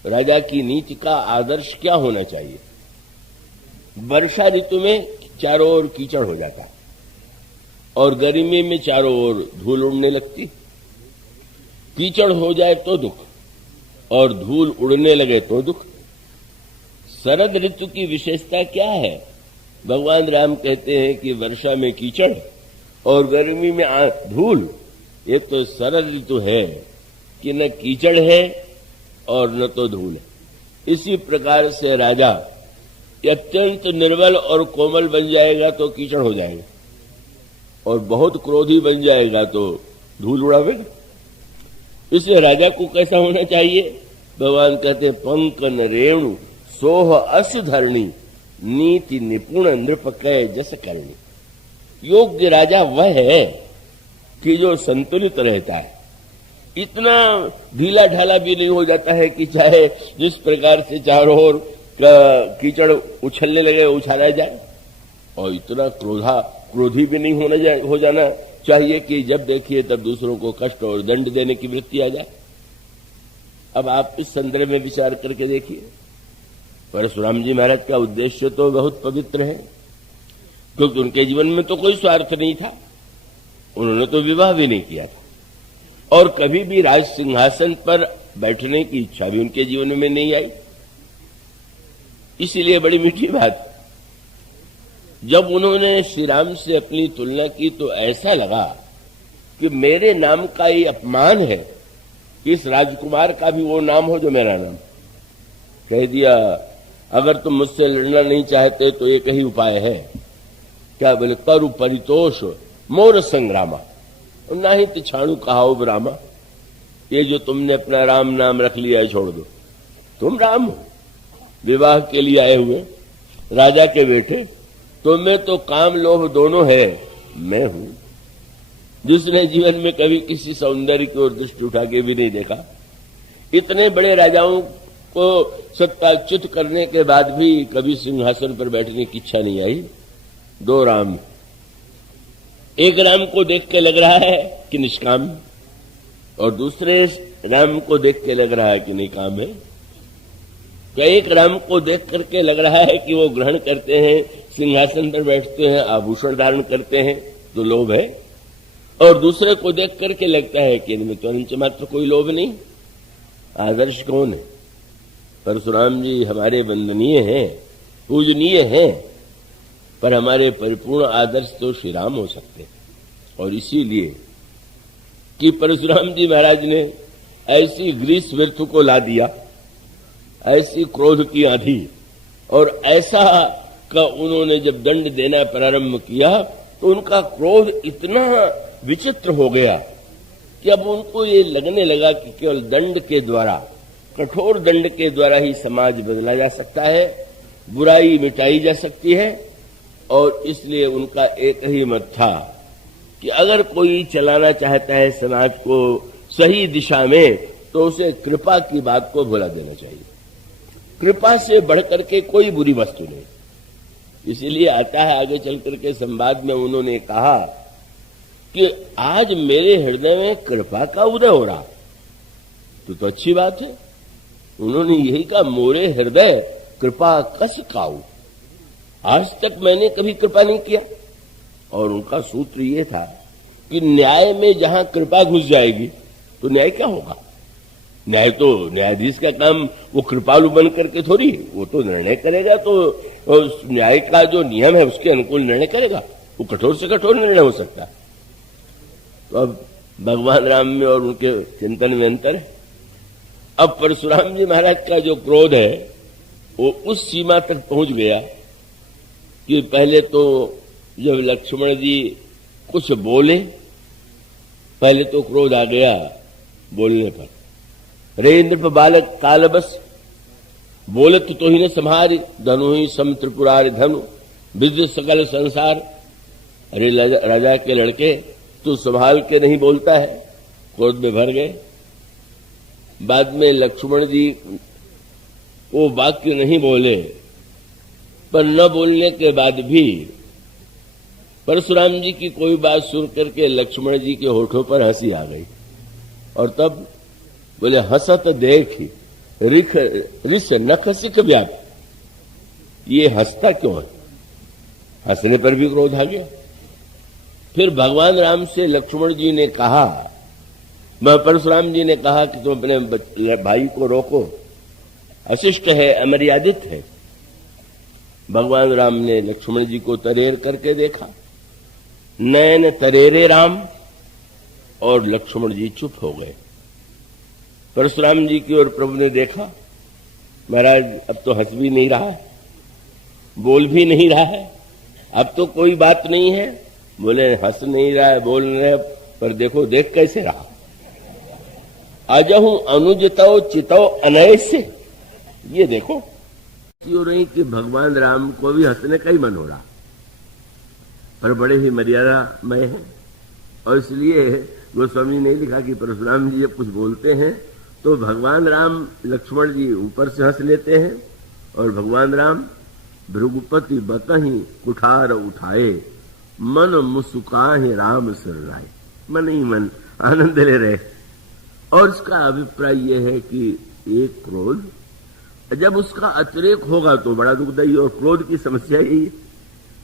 राजा की नीति का आदर्श क्या होना चाहिए? वर्षा ऋतु में चारों ओर कीचड़ हो जाता, और गर्मी में चारों ओर धूल उड़ने लगती। कीचड़ हो जाए तो दुख, और धूल उड़ने लगे तो दुख। शरद ऋतु की विशेषता क्या है? भगवान राम कहते हैं कि वर्षा में कीचड़ और गर्मी में धूल, ये तो सरल ऋतु है कि न कीचड़ है और न तो धूल है। इसी प्रकार से राजा अत्यंत निर्बल और कोमल बन जाएगा तो कीचड़ हो जाएगा, और बहुत क्रोधी बन जाएगा तो धूल उड़ावेगा। इसलिए राजा को कैसा होना चाहिए? भगवान कहते हैं पंकन रेणु सोह अस धरणी नीति निपुण नृप कय जस करणी। योग्य राजा वह है कि जो संतुलित रहता है, इतना ढीला ढाला भी नहीं हो जाता है कि चाहे जिस प्रकार से चारों ओर कीचड़ उछलने लगे उछाला जाए, और इतना क्रोधी भी नहीं हो जाना चाहिए कि जब देखिए तब दूसरों को कष्ट और दंड देने की वृत्ति आ जाए। अब आप इस संदर्भ में विचार करके देखिए, परशुराम जी महाराज का उद्देश्य तो बहुत पवित्र है, क्योंकि उनके जीवन में तो कोई स्वार्थ नहीं था, उन्होंने तो विवाह भी नहीं किया था, और कभी भी राज सिंहासन पर बैठने की इच्छा भी उनके जीवन में नहीं आई। इसीलिए बड़ी मीठी बात, जब उन्होंने श्री राम से अपनी तुलना की तो ऐसा लगा कि मेरे नाम का ये अपमान है कि इस राजकुमार का भी वो नाम हो जो मेरा नाम। कह दिया अगर तुम मुझसे लड़ना नहीं चाहते तो एक ही उपाय है, क्या बोले? करु परितोष मोर संग्रामा ना ही तिछाणु कहाओ रामा। ये जो तुमने अपना राम नाम रख लिया है छोड़ दो, तुम राम हो, विवाह के लिए आए हुए राजा के बेटे, तो मैं तो काम लोभ दोनों है मैं हूं, जिसने जीवन में कभी किसी सौंदर्य की ओर दृष्टि उठा के भी नहीं देखा। इतने बड़े राजाओं को सत्ताच्युत करने के बाद भी कभी सिंहासन पर बैठने की इच्छा नहीं आई। दो राम, एक राम को देख के लग रहा है कि निष्काम, और दूसरे राम को देख के लग रहा है कि निकाम है। तो एक राम को देख करके लग रहा है कि वो ग्रहण करते हैं, सिंहासन पर बैठते हैं, आभूषण धारण करते हैं, तो लोभ है, और दूसरे को देख करके लगता है कि इनमें तो अंच मात्र कोई लोभ नहीं। आदर्श कौन है? परशुराम जी हमारे वंदनीय हैं, पूजनीय हैं, पर हमारे परिपूर्ण आदर्श तो श्री राम हो सकते हैं। और इसीलिए कि परशुराम जी महाराज ने ऐसी ग्रीस ऋतु को ला दिया, ऐसी क्रोध की आंधी, और ऐसा का उन्होंने जब दंड देना प्रारंभ किया तो उनका क्रोध इतना विचित्र हो गया कि अब उनको ये लगने लगा कि केवल दंड के द्वारा, कठोर दंड के द्वारा ही समाज बदला जा सकता है, बुराई मिटाई जा सकती है। और इसलिए उनका एक ही मत था कि अगर कोई चलाना चाहता है समाज को सही दिशा में तो उसे कृपा की बात को भुला देना चाहिए। कृपा से बढ़कर के कोई बुरी वस्तु नहीं। इसीलिए आता है आगे चल करके संवाद में उन्होंने कहा कि आज मेरे हृदय में कृपा का उदय हो रहा, तो अच्छी बात है। उन्होंने यही कहा, मोरे हृदय कृपा कस काऊ। आज तक मैंने कभी कृपा नहीं किया। और उनका सूत्र ये था कि न्याय में जहां कृपा घुस जाएगी तो न्याय क्या होगा? न्याय तो न्यायाधीश का काम वो कृपालु बन करके थोड़ी, वो तो निर्णय करेगा, तो न्याय का जो नियम है उसके अनुकूल निर्णय करेगा, वो कठोर से कठोर निर्णय हो सकता है। तो अब भगवान राम में और उनके चिंतन में अंतर है। अब परशुराम जी महाराज का जो क्रोध है वो उस सीमा तक पहुंच गया कि पहले तो जब लक्ष्मण जी कुछ बोले, पहले तो क्रोध आ गया बोलने पर। रे नृप बालक काल बस बोलत तो ही न संहारी, धनु ही सम त्रिपुरारि धनु विद्युत सकल संसार। अरे राजा के लड़के, तू संभाल के नहीं बोलता है। क्रोध में भर गए। बाद में लक्ष्मण जी वो वाक्य नहीं बोले, पर न बोलने के बाद भी परशुराम जी की कोई बात सुन करके लक्ष्मण जी के होठों पर हंसी आ गई। और तब बोले, हंसत देखी रिस नख सिख व्याप। ये हंसता क्यों है? हंसने पर भी क्रोध आ गया। फिर भगवान राम से लक्ष्मण जी ने कहा, परशुराम जी ने कहा कि तुम अपने भाई को रोको, अशिष्ट है, अमर्यादित है। भगवान राम ने लक्ष्मण जी को तरेर करके देखा। नयन तरेरे राम, और लक्ष्मण जी चुप हो गए। परशुराम जी की ओर प्रभु ने देखा, महाराज अब तो हंस भी नहीं रहा है, बोल भी नहीं रहा है, अब तो कोई बात नहीं है। बोले हंस नहीं रहा है, बोल नहीं रहा है, पर देखो देख कैसे रहा। अजहू अनुजितो चितो अनय से, ये देखो क्यों नहीं कि भगवान राम को भी हंसने का ही मन हो रहा, पर बड़े ही मर्यादामय है। और इसलिए गोस्वामी ने लिखा कि परशुराम जी जब कुछ बोलते हैं तो भगवान राम लक्ष्मण जी ऊपर से हंस लेते हैं और भगवान राम भृगुपति बतहि कुठार उठाए, मन मुस्काहे राम सिर, मन ही मन आनंद ले रहे। और इसका अभिप्राय यह है कि एक क्रोध जब उसका अतिरेक होगा तो बड़ा दुखदायी। और क्रोध की समस्या यही है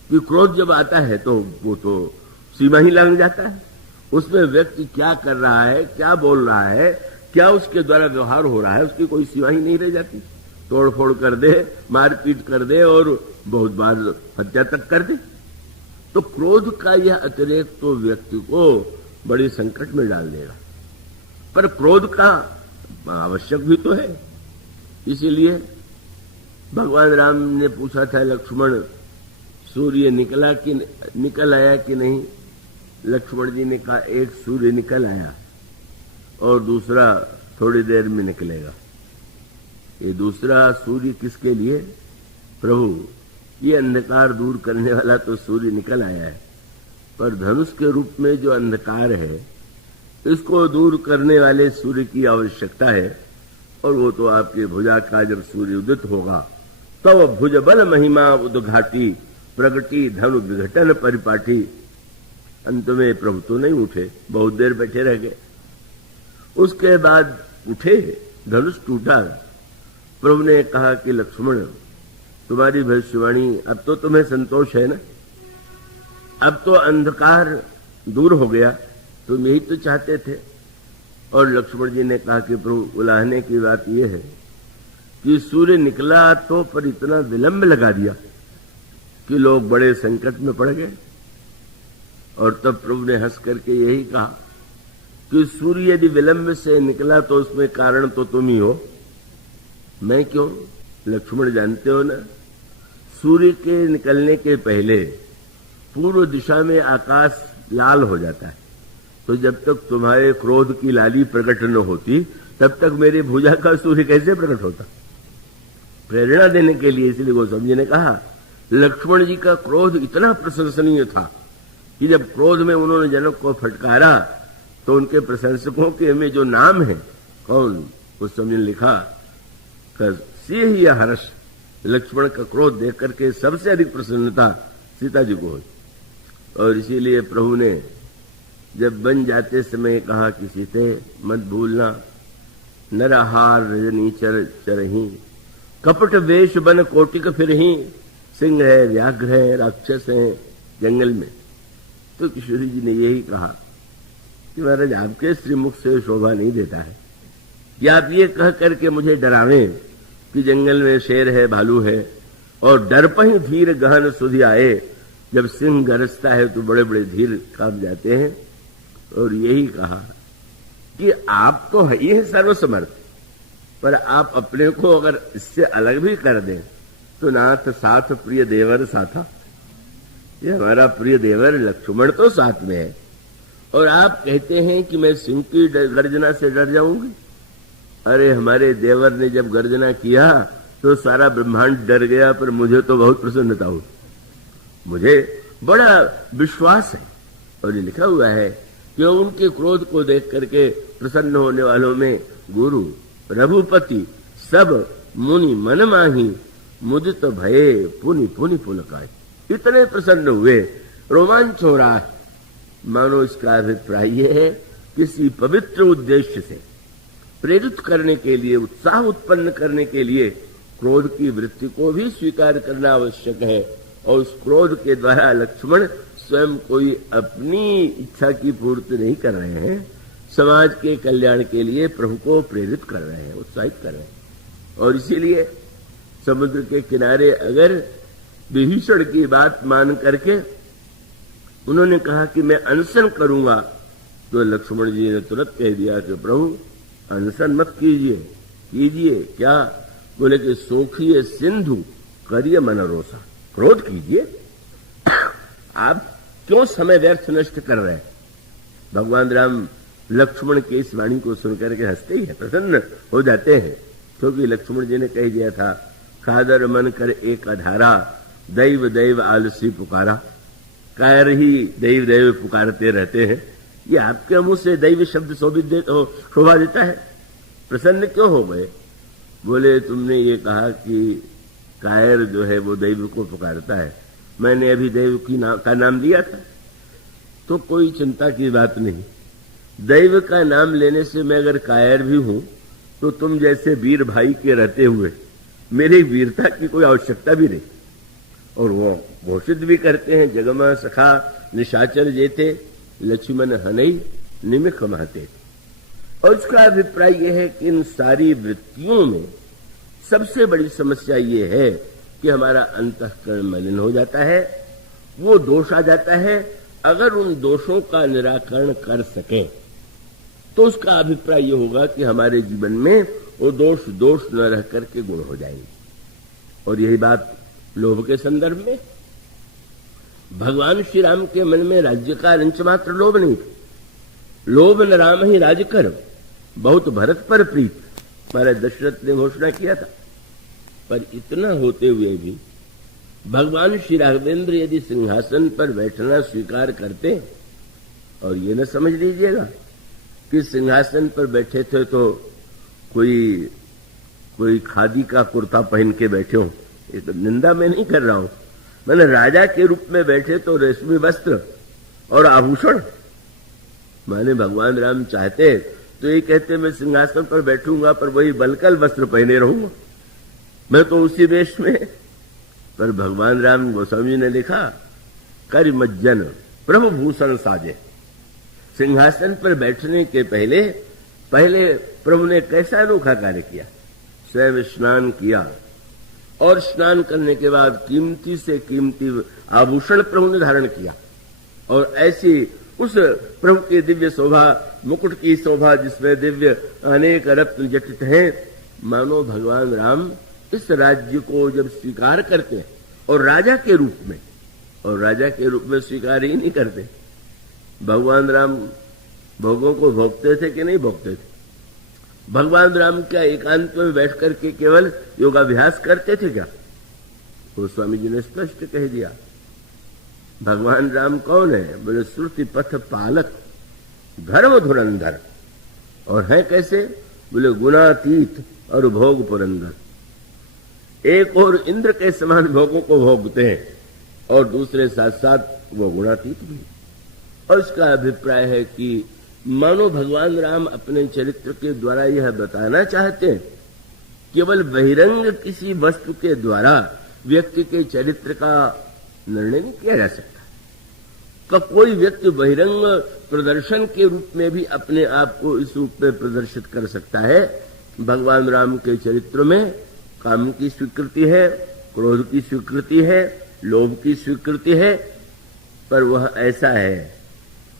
कि क्रोध जब आता है तो वो तो सीमा ही लग जाता है। उसमें व्यक्ति क्या कर रहा है, क्या बोल रहा है, क्या उसके द्वारा व्यवहार हो रहा है, उसकी कोई सीमा ही नहीं रह जाती। तोड़ फोड़ कर दे, मारपीट कर दे और बहुत बार हत्या तक कर दे। तो क्रोध का यह अतिरेक तो व्यक्ति को बड़ी संकट में डाल देगा। पर क्रोध का आवश्यक भी तो है। इसीलिए भगवान राम ने पूछा था लक्ष्मण, सूर्य निकल आया कि नहीं? लक्ष्मण जी ने कहा एक सूर्य निकल आया और दूसरा थोड़ी देर में निकलेगा। ये दूसरा सूर्य किसके लिए? प्रभु, ये अंधकार दूर करने वाला तो सूर्य निकल आया है, पर धनुष के रूप में जो अंधकार है इसको दूर करने वाले सूर्य की आवश्यकता है। और वो तो आपके भुजा का जब सूर्य उदित होगा तब भुज बल महिमा उद्घाटी, प्रगति धनु विघटन परिपाटी। अंत में प्रभु तो नहीं उठे, बहुत देर बैठे रह गए। उसके बाद उठे, धनुष टूटा। प्रभु ने कहा कि लक्ष्मण, तुम्हारी भविष्यवाणी अब तो तुम्हें संतोष है ना? अब तो अंधकार दूर हो गया, तुम यही तो चाहते थे। और लक्ष्मण जी ने कहा कि प्रभु, उलाहने की बात यह है कि सूर्य निकला तो पर इतना विलंब लगा दिया कि लोग बड़े संकट में पड़ गए। और तब प्रभु ने हंस करके यही कहा कि सूर्य यदि विलंब से निकला तो उसमें कारण तो तुम ही हो, मैं क्यों? लक्ष्मण जानते हो ना, सूर्य के निकलने के पहले पूर्व दिशा में आकाश लाल हो जाता है। तो जब तक तुम्हारे क्रोध की लाली प्रकट न होती तब तक मेरे भुजा का सूर्य कैसे प्रकट होता? प्रेरणा देने के लिए इसलिए गोस्वामी जी ने कहा लक्ष्मण जी का क्रोध इतना प्रशंसनीय था कि जब क्रोध में उन्होंने जनक को फटकारा तो उनके प्रशंसकों के में जो नाम है, कौन? गोस्वामी ने लिखा सिंह या हर्ष। लक्ष्मण का क्रोध देख करके सबसे अधिक प्रसन्नता सीता जी को हुई। और इसीलिए प्रभु ने जब बन जाते समय कहा कि सीते मत भूलना, नरहार रजनी चरही, कपट वेश बन कोटिक फिरही, सिंह है, व्याघ्र है, राक्षस है जंगल में। तो किशोरी जी ने यही कहा कि महाराज आपके श्रीमुख से शोभा नहीं देता है कि आप ये कह करके मुझे डरावें कि जंगल में शेर है, भालू है, और डर पही धीर गहन सुधि आए। जब सिंह गरजता है तो बड़े बड़े धीर कांप जाते हैं। और यही कहा कि आप तो है ही सर्वसमर्थ, पर आप अपने को अगर इससे अलग भी कर दें तो नाथ साथ प्रिय देवर साथा। ये हमारा प्रिय देवर लक्ष्मण तो साथ में है और आप कहते हैं कि मैं सिंह की गर्जना से डर जाऊंगी। अरे हमारे देवर ने जब गर्जना किया तो सारा ब्रह्मांड डर गया, पर मुझे तो बहुत प्रसन्नता हुई, मुझे बड़ा विश्वास है। और ये लिखा हुआ है कि उनके क्रोध को देख करके प्रसन्न होने वालों में गुरु रघुपति सब मुनि मन माही, मुदित भये पुनि पुनि पुलकाय। इतने प्रसन्न हुए, रोमांच हो रहा है। मानो इसका अभिप्राय यह है किसी पवित्र उद्देश्य से प्रेरित करने के लिए, उत्साह उत्पन्न करने के लिए क्रोध की वृत्ति को भी स्वीकार करना आवश्यक है। और उस क्रोध के द्वारा लक्ष्मण स्वयं कोई अपनी इच्छा की पूर्ति नहीं कर रहे हैं, समाज के कल्याण के लिए प्रभु को प्रेरित कर रहे हैं, उत्साहित कर रहे हैं। और इसीलिए समुद्र के किनारे अगर विभीषण की बात मान करके उन्होंने कहा कि मैं अनशन करूंगा तो लक्ष्मण जी ने तुरंत कह दिया कि प्रभु अनशन मत कीजिए। कीजिए क्या? बोले कि सोखिए सिंधु करिए मनरोसा। क्रोध कीजिए, आप क्यों समय व्यर्थ नष्ट कर रहे हैं? भगवान राम लक्ष्मण की इस वाणी को सुनकर के हंसते ही है, प्रसन्न हो जाते हैं, क्योंकि लक्ष्मण जी ने कह दिया था, खादर मन कर एक अधारा, दैव दैव आलसी पुकारा। कायर ही दैव दैव पुकारते रहते हैं। ये आपके मुंह से दैव शब्द शोभा देता है? प्रसन्न क्यों हो गए? बोले तुमने ये कहा कि कायर जो है वो दैव को पुकारता है, मैंने अभी दैव का नाम लिया था, तो कोई चिंता की बात नहीं। दैव का नाम लेने से मैं अगर कायर भी हूं तो तुम जैसे वीर भाई के रहते हुए मेरी वीरता की कोई आवश्यकता भी नहीं। और वो घोषित भी करते हैं, जगमा सखा निशाचर जेते लक्ष्मण हनई निमिख महते। और उसका अभिप्राय यह है कि इन सारी वृत्तियों में सबसे बड़ी समस्या ये है कि हमारा अंतःकरण मलिन हो जाता है, वो दोष आ जाता है। अगर उन दोषों का निराकरण कर सके तो उसका अभिप्राय ये होगा कि हमारे जीवन में वो दोष न रह करके गुण हो जाएंगे। और यही बात लोभ के संदर्भ में, भगवान श्री राम के मन में राज्य का अंश मात्र लोभ नहीं था। लोभ न राम ही राज कर, बहुत भरत पर प्रीत, महाराज दशरथ ने घोषणा किया था। पर इतना होते हुए भी भगवान श्री राघवेंद्र यदि सिंहासन पर बैठना स्वीकार करते, और ये न समझ लीजिएगा कि सिंहासन पर बैठे थे तो कोई खादी का कुर्ता पहन के बैठे हो, ये तो निंदा मैं नहीं कर रहा हूं। मैंने राजा के रूप में बैठे तो रेशमी वस्त्र और आभूषण। माने भगवान राम चाहते तो ये कहते मैं सिंहासन पर बैठूंगा पर वही बलकल वस्त्र पहने रहूंगा, मैं तो उसी वेश में। पर भगवान राम गोस्वामी ने लिखा, कर मज्जन प्रभु भूषण साजे। सिंहासन पर बैठने के पहले प्रभु ने कैसा अनोखा कार्य किया, स्वयं स्नान किया, और स्नान करने के बाद कीमती से कीमती आभूषण प्रभु ने धारण किया। और ऐसी उस प्रभु की दिव्य शोभा, मुकुट की शोभा जिसमें दिव्य अनेक रत्न जटित हैं, मानो भगवान राम इस राज्य को जब स्वीकार करते हैं, और राजा के रूप में स्वीकार ही नहीं करते। भगवान राम भोगों को भोगते थे कि नहीं भोगते थे? भगवान राम क्या एकांत में बैठ करके केवल योगाभ्यास करते थे क्या? गोस्वामी जी ने स्पष्ट कह दिया। भगवान राम कौन है? बोले श्रुति पथ पालक, धर्म धुरंधर। और है कैसे? बोले गुणातीत और भोग पुरंदर। एक और इंद्र के समान भोगों को भोगते हैं, और दूसरे साथ साथ वो गुणातीत भी। और इसका अभिप्राय है कि मानो भगवान राम अपने चरित्र के द्वारा यह बताना चाहते हैं, केवल बहिरंग किसी वस्तु के द्वारा व्यक्ति के चरित्र का निर्णय नहीं किया जा सकता। तो कोई व्यक्ति बहिरंग प्रदर्शन के रूप में भी अपने आप को इस रूप में प्रदर्शित कर सकता है। भगवान राम के चरित्र में काम की स्वीकृति है, क्रोध की स्वीकृति है, लोभ की स्वीकृति है, पर वह ऐसा है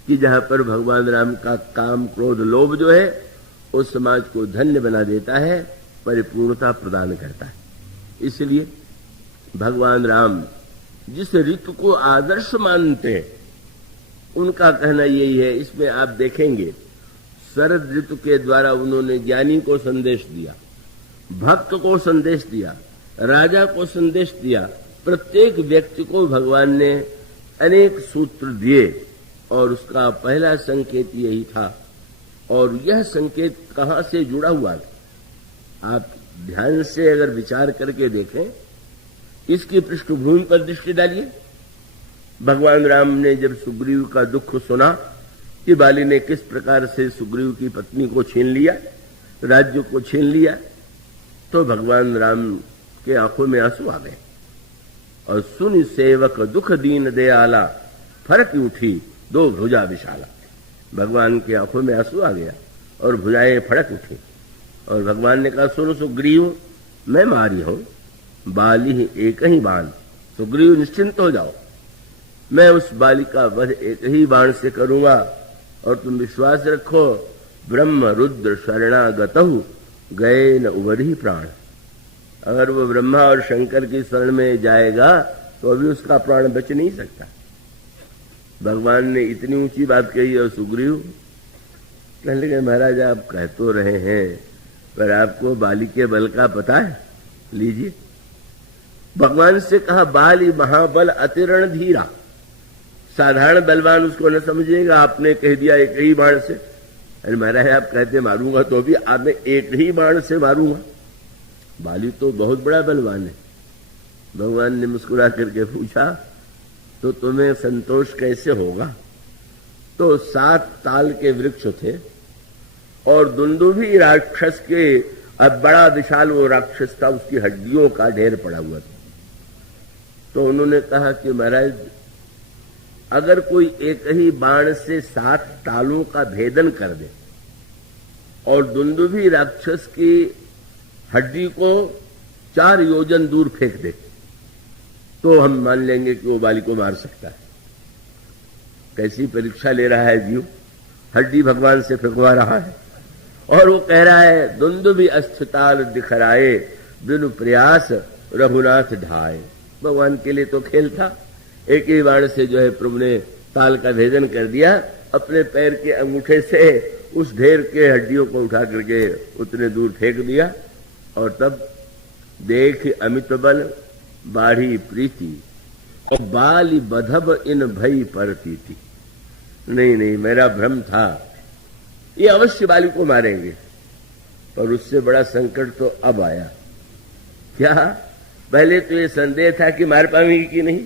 कि जहां पर भगवान राम का काम क्रोध लोभ जो है उस समाज को धन्य बना देता है, परिपूर्णता प्रदान करता है। इसलिए भगवान राम जिस ऋतु को आदर्श मानते हैं उनका कहना यही है। इसमें आप देखेंगे शरद ऋतु के द्वारा उन्होंने ज्ञानी को संदेश दिया, भक्त को संदेश दिया, राजा को संदेश दिया। प्रत्येक व्यक्ति को भगवान ने अनेक सूत्र दिए, और उसका पहला संकेत यही था। और यह संकेत कहां से जुड़ा हुआ था, आप ध्यान से अगर विचार करके देखें, इसकी पृष्ठभूमि पर दृष्टि डालिए। भगवान राम ने जब सुग्रीव का दुख सुना कि बाली ने किस प्रकार से सुग्रीव की पत्नी को छीन लिया, राज्य को छीन लिया, तो भगवान राम के आंखों में आंसू आ गए। और सुन सेवक दुख दीन दयाला, फरक उठी दो भुजा विशाला। भगवान की आंखों में आंसू आ गया और भुजाएं फड़क उठी। और भगवान ने कहा, सुनो सुग्रीव, मैं मारी हूं, बाली ही एक ही बाण, सुग्रीव निश्चिंत हो जाओ, मैं उस बाली का वध एक ही बाण से करूंगा। और तुम विश्वास रखो, ब्रह्म रुद्र शरणागतहु गए न उबरी प्राण। अगर वो ब्रह्मा और शंकर की शरण में जाएगा तो अभी उसका प्राण बच नहीं सकता। भगवान ने इतनी ऊंची बात कही और सुग्रीव कहने लगे, महाराज आप कह तो रहे हैं, पर आपको बाली के बल का पता है? लीजिए। भगवान से कहा, बाली महाबल अतिरण धीरा। साधारण बलवान उसको न समझेगा, आपने कह दिया एक ही बाण से। अरे महाराज आप कहते मारूंगा तो भी आप मैं एक ही बाण से मारूंगा। बाली तो बहुत बड़ा बलवान है। भगवान ने मुस्कुरा करके पूछा, तो तुम्हें संतोष कैसे होगा? तो 7 ताल के वृक्ष थे और दुंदुभी राक्षस के, अब बड़ा विशाल वो राक्षस था, उसकी हड्डियों का ढेर पड़ा हुआ था। तो उन्होंने कहा कि महाराज अगर कोई एक ही बाण से 7 तालों का भेदन कर दे और दुंदुभी राक्षस की हड्डी को 4 योजन दूर फेंक दे तो हम मान लेंगे कि वो बाली को मार सकता है। कैसी परीक्षा ले रहा है जीव। हड्डी भगवान से फेंकवा रहा है और वो कह रहा है, दुंदुभी अस्थिताल दिखराए बिनु प्रयास रघुनाथ ढाए। भगवान के लिए तो खेल था। एक ही बाण से जो है प्रभु ने ताल का भेदन कर दिया। अपने पैर के अंगूठे से उस ढेर के हड्डियों को उठा करके उतने दूर फेंक दिया। और तब देख अमित बल बाढ़ी प्रीति और बाली बधब इन भई परती थी। नहीं नहीं, मेरा भ्रम था, ये अवश्य बाली को मारेंगे। पर उससे बड़ा संकट तो अब आया। क्या? पहले तो ये संदेह था कि मार पाएंगे कि नहीं,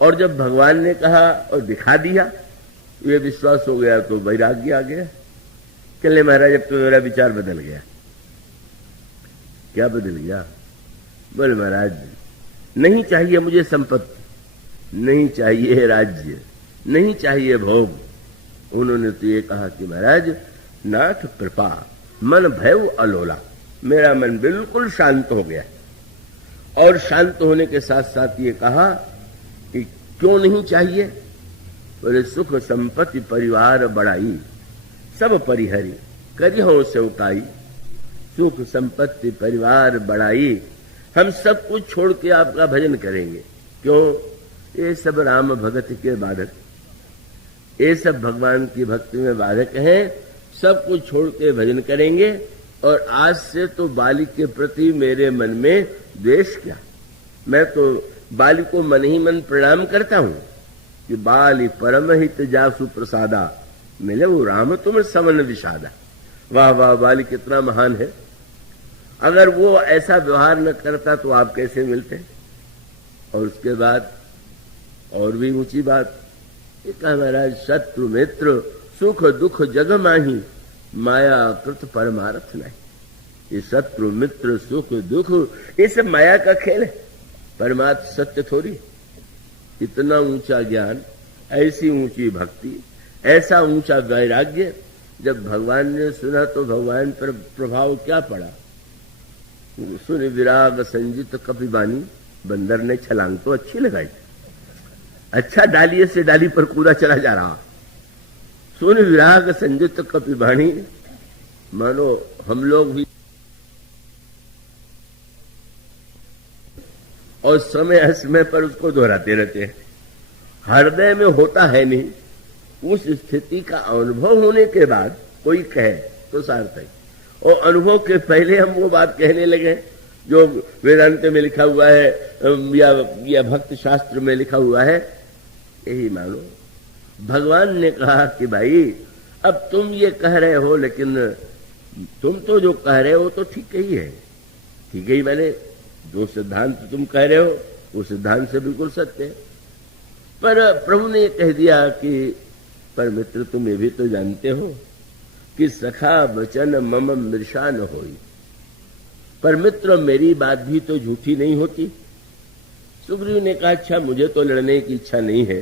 और जब भगवान ने कहा और दिखा दिया तो ये विश्वास हो गया, तो वैराग्य आ गया। चले महाराज अब तो मेरा विचार बदल गया। क्या बदल गया? बोले महाराज नहीं चाहिए मुझे संपत्ति, नहीं चाहिए राज्य, नहीं चाहिए भोग। उन्होंने तो ये कहा कि महाराज नाथ कृपा मन भय अलोला। मेरा मन बिल्कुल शांत हो गया। और शांत होने के साथ साथ ये कहा कि क्यों नहीं चाहिए? बोले सुख संपत्ति परिवार बड़ाई सब परिहरी करिहो सेवकाई। सुख संपत्ति परिवार बड़ाई, हम सब कुछ छोड़ के आपका भजन करेंगे। क्यों? ये सब राम भगत के बाधक, ये सब भगवान की भक्ति में बाधक है। सब कुछ छोड़ के भजन करेंगे। और आज से तो बाली के प्रति मेरे मन में द्वेष क्या, मैं तो बाली को मन ही मन प्रणाम करता हूं कि बाली परम हित जासु प्रसादा मिले वो राम तुम समन विषादा। वाह वाह, बाली कितना महान है। अगर वो ऐसा व्यवहार न करता तो आप कैसे मिलते? और उसके बाद और भी ऊंची बात ये कहा, महाराज शत्रु मित्र सुख दुख जग माही माया कृत परमार्थ नहीं। ये शत्रु मित्र सुख दुख ये सब माया का खेल है, परमार्थ सत्य थोड़ी। इतना ऊंचा ज्ञान, ऐसी ऊंची भक्ति, ऐसा ऊंचा वैराग्य जब भगवान ने सुना तो भगवान पर प्रभाव क्या पड़ा? सुन विराग संजित कपिबानी। बंदर ने छलांग तो अच्छी लगाई, अच्छा डालिए से डाली पर कूदा चला जा रहा। सुन विराग संजित कपिबानी, मानो हम लोग भी और समय समय पर उसको दोहराते रहते हैं। हृदय में होता है नहीं, उस स्थिति का अनुभव होने के बाद कोई कहे तो सार्थक। और अनुभव के पहले हम वो बात कहने लगे जो वेदांत में लिखा हुआ है या भक्त शास्त्र में लिखा हुआ है, यही मानो। भगवान ने कहा कि भाई अब तुम ये कह रहे हो, लेकिन तुम तो जो कह रहे हो तो ठीक ही है। ठीक है ही, मैंने जो सिद्धांत तुम कह रहे हो वो सिद्धांत से बिल्कुल सत्य है। पर प्रभु ने कह दिया कि पर मित्र तुम ये भी तो जानते हो कि सखा वचन मम मृषा न होई। पर मित्र मेरी बात भी तो झूठी नहीं होती। सुग्रीव ने कहा, अच्छा मुझे तो लड़ने की इच्छा नहीं है,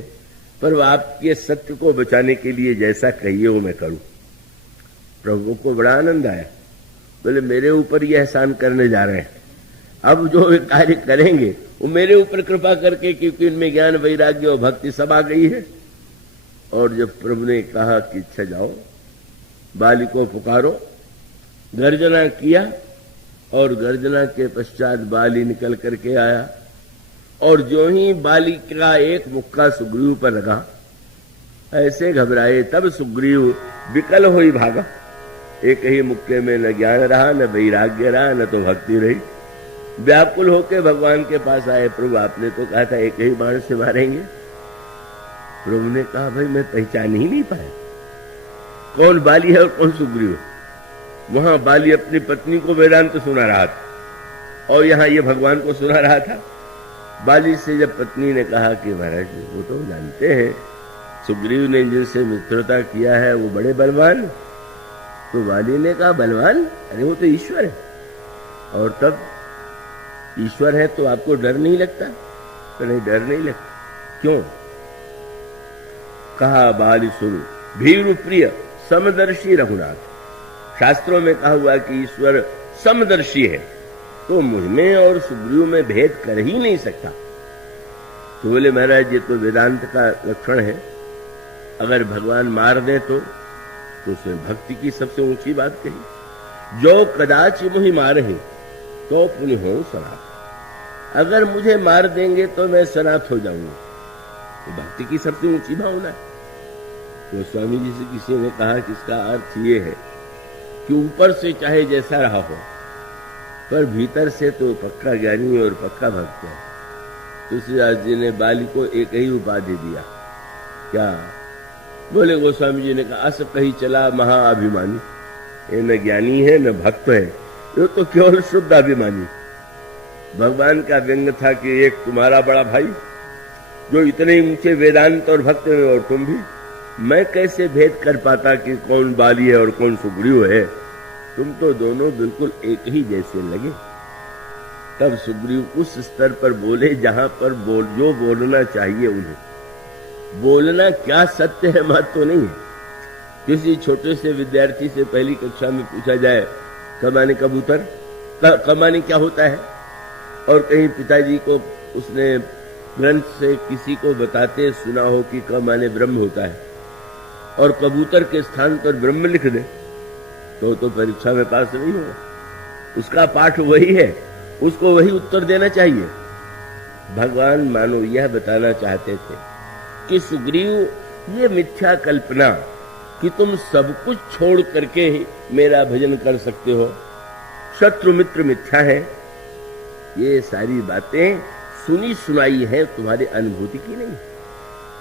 पर आपके सत्य को बचाने के लिए जैसा कहिए वो मैं करूं। प्रभु को बड़ा आनंद आया। बोले मेरे ऊपर ये एहसान करने जा रहे हैं, अब जो कार्य करेंगे वो मेरे ऊपर कृपा करके, क्योंकि इनमें ज्ञान वैराग्य और भक्ति सब आ गई है। और जब प्रभु ने कहा कि अच्छा जाओ बाली को पुकारो, गर्जना किया और गर्जना के पश्चात बाली निकल करके आया और जो ही बाली का एक मुक्का सुग्रीव पर लगा, ऐसे घबराए तब सुग्रीव विकल होई भागा। एक ही मुक्के में न ज्ञान रहा, न वैराग्य रहा, न तो भक्ति रही। व्याकुल होकर भगवान के पास आए, प्रभु आपने तो कहा था एक ही बाण से मारेंगे। प्रभु ने कहा भाई मैं पहचान ही नहीं पाया कौन बाली है और कौन सुग्रीव। वहां बाली अपनी पत्नी को वेदांत सुना रहा था और यहां ये भगवान को सुना रहा था। बाली से जब पत्नी ने कहा कि महाराज वो तो जानते हैं सुग्रीव ने जिनसे मित्रता किया है वो बड़े बलवान, तो बाली ने कहा बलवान, अरे वो तो ईश्वर है। और तब ईश्वर है तो आपको डर नहीं लगता? तो नहीं, डर नहीं लगता। क्यों? कहा बाली सुनो, भीरु प्रिय समदर्शी रघुनाथ। शास्त्रों में कहा हुआ कि ईश्वर समदर्शी है, तो मुझमें और सुग्रीव में भेद कर ही नहीं सकता। तो बोले महाराज ये तो वेदांत का लक्षण है, अगर भगवान मार दे तो उसने भक्ति की सबसे ऊंची बात कही। जो कदाच मुझे मारे तो पुण्य हो सनात। अगर मुझे मार देंगे तो मैं सनात हो जाऊंगा, तो भक्ति की सबसे ऊंची भावना है। तो स्वामी जी से किसी ने कहा कि इसका अर्थ ये है कि ऊपर से चाहे जैसा रहा हो पर भीतर से तो पक्का ज्ञानी और पक्का भक्त है। तुलसीदास जी ने बाली को एक ही उपाधि दिया, क्या? बोले गोस्वामी जी ने कहा अस कही चला महाअभिमानी। ये न ज्ञानी है न भक्त है, ये तो केवल शुद्ध अभिमानी। भगवान का व्यंग था कि एक तुम्हारा बड़ा भाई जो इतने ऊंचे वेदांत और भक्त में और तुम भी, मैं कैसे भेद कर पाता कि कौन बाली है और कौन सुग्रीव है? तुम तो दोनों बिल्कुल एक ही जैसे लगे। तब सुग्रीव उस स्तर पर बोले जहां पर जो बोलना चाहिए उन्हें। बोलना क्या सत्य है मत तो नहीं है। किसी छोटे से विद्यार्थी से पहली कक्षा में पूछा जाए कमाने कबूतर, कमाने क्या होता है, और कहीं पिताजी को उसने ग्रंथ से किसी को बताते सुना हो कि कमाने ब्रह्म होता है और कबूतर के स्थान पर ब्रह्म लिख दे तो परीक्षा में पास नहीं होगा। उसका पाठ वही है, उसको वही उत्तर देना चाहिए। भगवान मानो यह बताना चाहते थे कि सुग्रीव ये मिथ्या कल्पना कि तुम सब कुछ छोड़ करके ही मेरा भजन कर सकते हो, शत्रु मित्र मिथ्या है, ये सारी बातें सुनी सुनाई है, तुम्हारी अनुभूति की नहीं।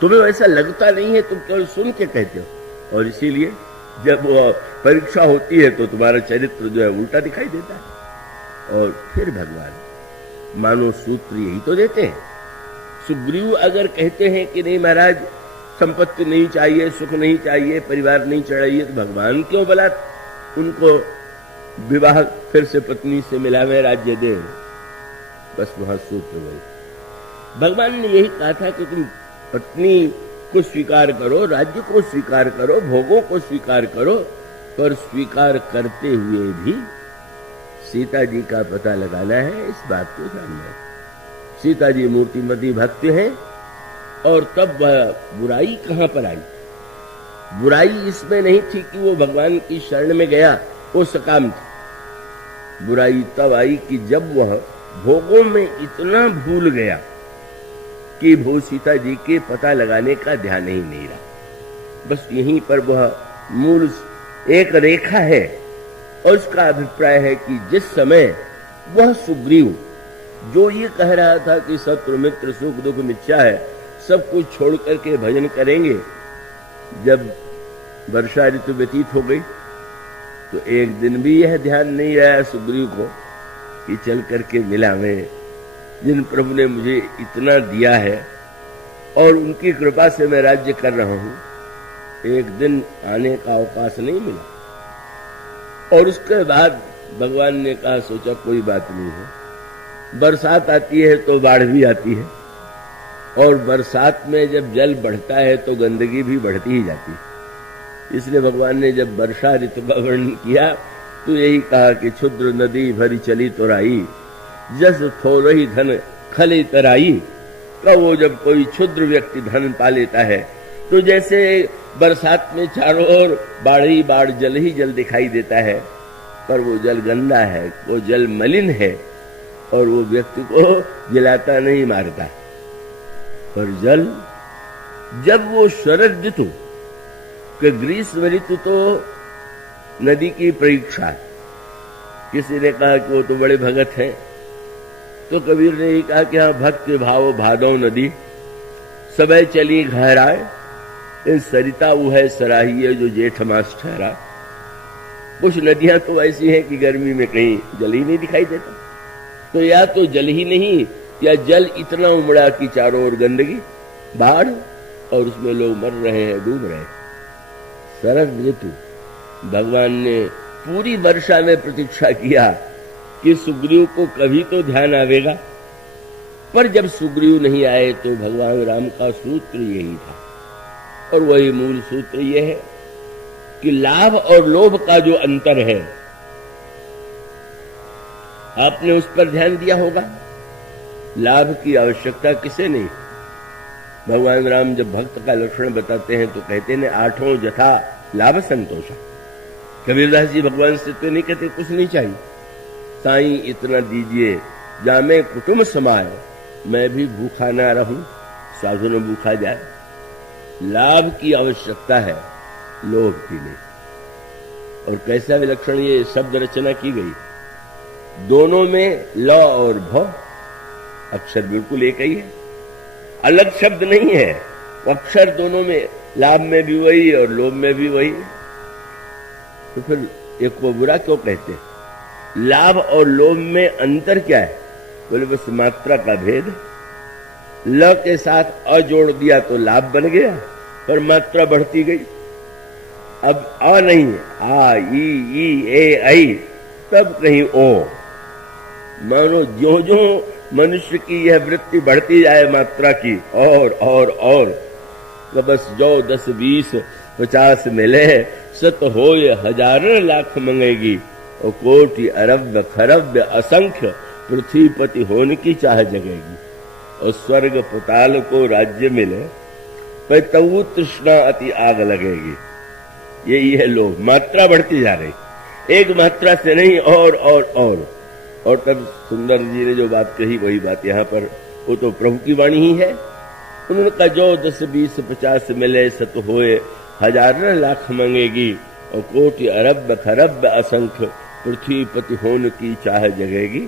तुम्हें वैसा लगता नहीं है, तुम केवल सुन के कहते हो। और इसीलिए जब वो परीक्षा होती है तो तुम्हारा चरित्र जो है उल्टा दिखाई देता है। और फिर भगवान मानो सूत्र यही तो देते हैं। सुग्रीव अगर कहते हैं कि नहीं महाराज संपत्ति नहीं चाहिए, सुख नहीं चाहिए, परिवार नहीं चाहिए, तो भगवान क्यों भला उनको विवाह फिर से पत्नी से मिलावे, राज्य दे? बस वहां सूत्र वही। भगवान ने यही कहा था कि तुम पत्नी को स्वीकार करो, राज्य को स्वीकार करो, भोगों को स्वीकार करो, पर स्वीकार करते हुए भी सीता जी का पता लगाना है, इस बात को जानना है। सीता जी मूर्तिमती भक्त है और तब बुराई कहां पर आई? बुराई इसमें नहीं थी कि वो भगवान की शरण में गया, वो सकाम था। बुराई तब आई कि जब वह भोगों में इतना भूल गया कि भू सीता जी के पता लगाने का ध्यान ही नहीं रहा। बस यहीं पर वह मूल एक रेखा है और उसका अभिप्राय है कि जिस समय वह सुग्रीव जो ये कह रहा था कि शत्रु मित्र सुख दुख मिथ्या है, सब कुछ छोड़ करके भजन करेंगे, जब वर्षा ऋतु व्यतीत हो गई तो एक दिन भी यह ध्यान नहीं आया सुग्रीव को कि चल करके मिला मैं, जिन प्रभु ने मुझे इतना दिया है और उनकी कृपा से मैं राज्य कर रहा हूं, एक दिन आने का अवकाश नहीं मिला। और उसके बाद भगवान ने कहा, सोचा कोई बात नहीं है, बरसात आती है तो बाढ़ भी आती है और बरसात में जब जल बढ़ता है तो गंदगी भी बढ़ती ही जाती है। इसलिए भगवान ने जब वर्षा ऋतु का वर्णन किया तो यही कहा कि क्षुद्र नदी भरी चली तोराई, जस थोरही धन खले तराई। का वो जब कोई क्षुद्र व्यक्ति धन पा लेता है तो जैसे बरसात में चारों ओर बाढ़ ही बाढ़, जल ही जल दिखाई देता है, पर वो जल गंदा है, वो जल मलिन है और वो व्यक्ति को जलाता नहीं, मारता। पर जल जब वो शरद ऋतु के ग्रीष्म ऋतु तो नदी की परीक्षा है। किसी ने कहा कि वो तो बड़े भगत हैं, तो कबीर ने ही कहा कि हाँ, भक्त भाव भादौ नदी सबे चली घहराए, इन सरिता वो है सराहिए जो जेठ मास ठहरा। कुछ नदियां तो ऐसी हैं कि गर्मी में कहीं जल ही नहीं दिखाई देता, तो या तो जल ही नहीं या जल इतना उमड़ा कि चारों ओर गंदगी, बाढ़, और उसमें लोग मर रहे हैं, डूब रहे हैं। शरद ऋतु भगवान ने पूरी वर्षा में प्रतीक्षा किया कि सुग्रीव को कभी तो ध्यान आवेगा, पर जब सुग्रीव नहीं आए तो भगवान राम का सूत्र यही था, और वही मूल सूत्र यह है कि लाभ और लोभ का जो अंतर है, आपने उस पर ध्यान दिया होगा। लाभ की आवश्यकता किसे नहीं। भगवान राम जब भक्त का लक्षण बताते हैं तो कहते हैं आठों जथा लाभ संतोषा। कबीरदास जी भगवान से तो नहीं कहते कुछ नहीं चाहिए, साईं इतना दीजिए जामे कुटुंब समाए, मैं भी भूखा ना रहूं, साधु न भूखा जाए। लाभ की आवश्यकता है, लोभ की नहीं। और कैसा विलक्षण ये शब्द रचना की गई, दोनों में ल और भ अक्षर बिल्कुल एक ही है, अलग शब्द नहीं है। अक्षर दोनों में, लाभ में भी वही और लोभ में भी वही। तो फिर एक को बुरा क्यों कहते हैं? लाभ और लोभ में अंतर क्या है? बोले बस मात्रा का भेद। ल के साथ अ जोड़ दिया तो लाभ बन गया, पर मात्रा बढ़ती गई। अब अ नहीं, आ ई ए ऐ, तब कहीं ओ। मानो ज्यों ज्यों मनुष्य की यह वृत्ति बढ़ती जाए मात्रा की, और तो बस जो 10 20 50 मिले, सत होय हजारों लाख मंगेगी, और कोटि अरब खरब असंख्य पृथ्वीपति होने की चाह जगेगी। और स्वर्ग पुताल को राज्य मिले, पर तऊ तृष्णा अति आग लगेगी। यही है लोभ, मात्रा बढ़ती जा रही, एक मात्रा से नहीं, और तब सुंदर जी ने जो बात कही वही बात यहाँ पर, वो तो प्रभु की वाणी ही है। उन्होंने कहा जो 10 20 50 मिले, सत होए हजारों लाख मंगेगी, और कोटि अरब खरब असंख्य पृथ्वीपति होने की चाह जगेगी।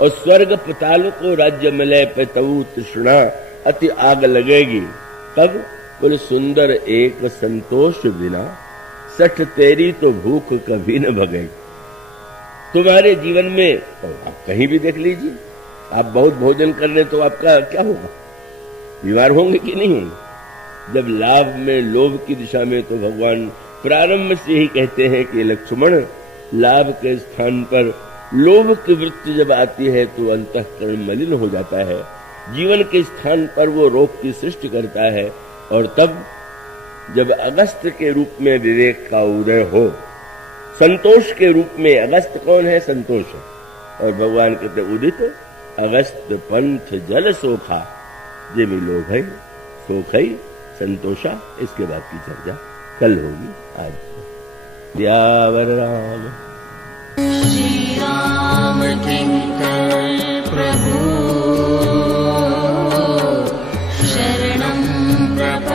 और स्वर्ग पताल को राज्य मिले, पे तऊ तृष्णा अति आग लगेगी। तब बोले सुंदर एक संतोष बिना, सठ तेरी तो भूख कभी न भगेगी। तुम्हारे जीवन में आप कहीं भी देख लीजिए, आप बहुत भोजन कर रहे तो आपका क्या होगा? बीमार होंगे कि नहीं होंगे? जब लाभ में लोभ की दिशा में, तो भगवान प्रारंभ से ही कहते हैं कि लक्ष्मण, लाभ के स्थान पर लोभ की वृत्ति जब आती है तो अंतःकरण मलिन हो जाता है। जीवन के स्थान पर वो रोग की सृष्टि करता है, और तब जब अगस्त के रूप में विवेक का उदय हो, संतोष के रूप में, अगस्त कौन है? संतोष है। और भगवान कहते उदित अगस्त पंथ जल सोखा, जे में लोभ है सोख है संतोषा। इसके बाद की चर्चा कल होगी। आज द्यावर राम श्री राम किंकर प्रभु शरणं प्रपद्ये।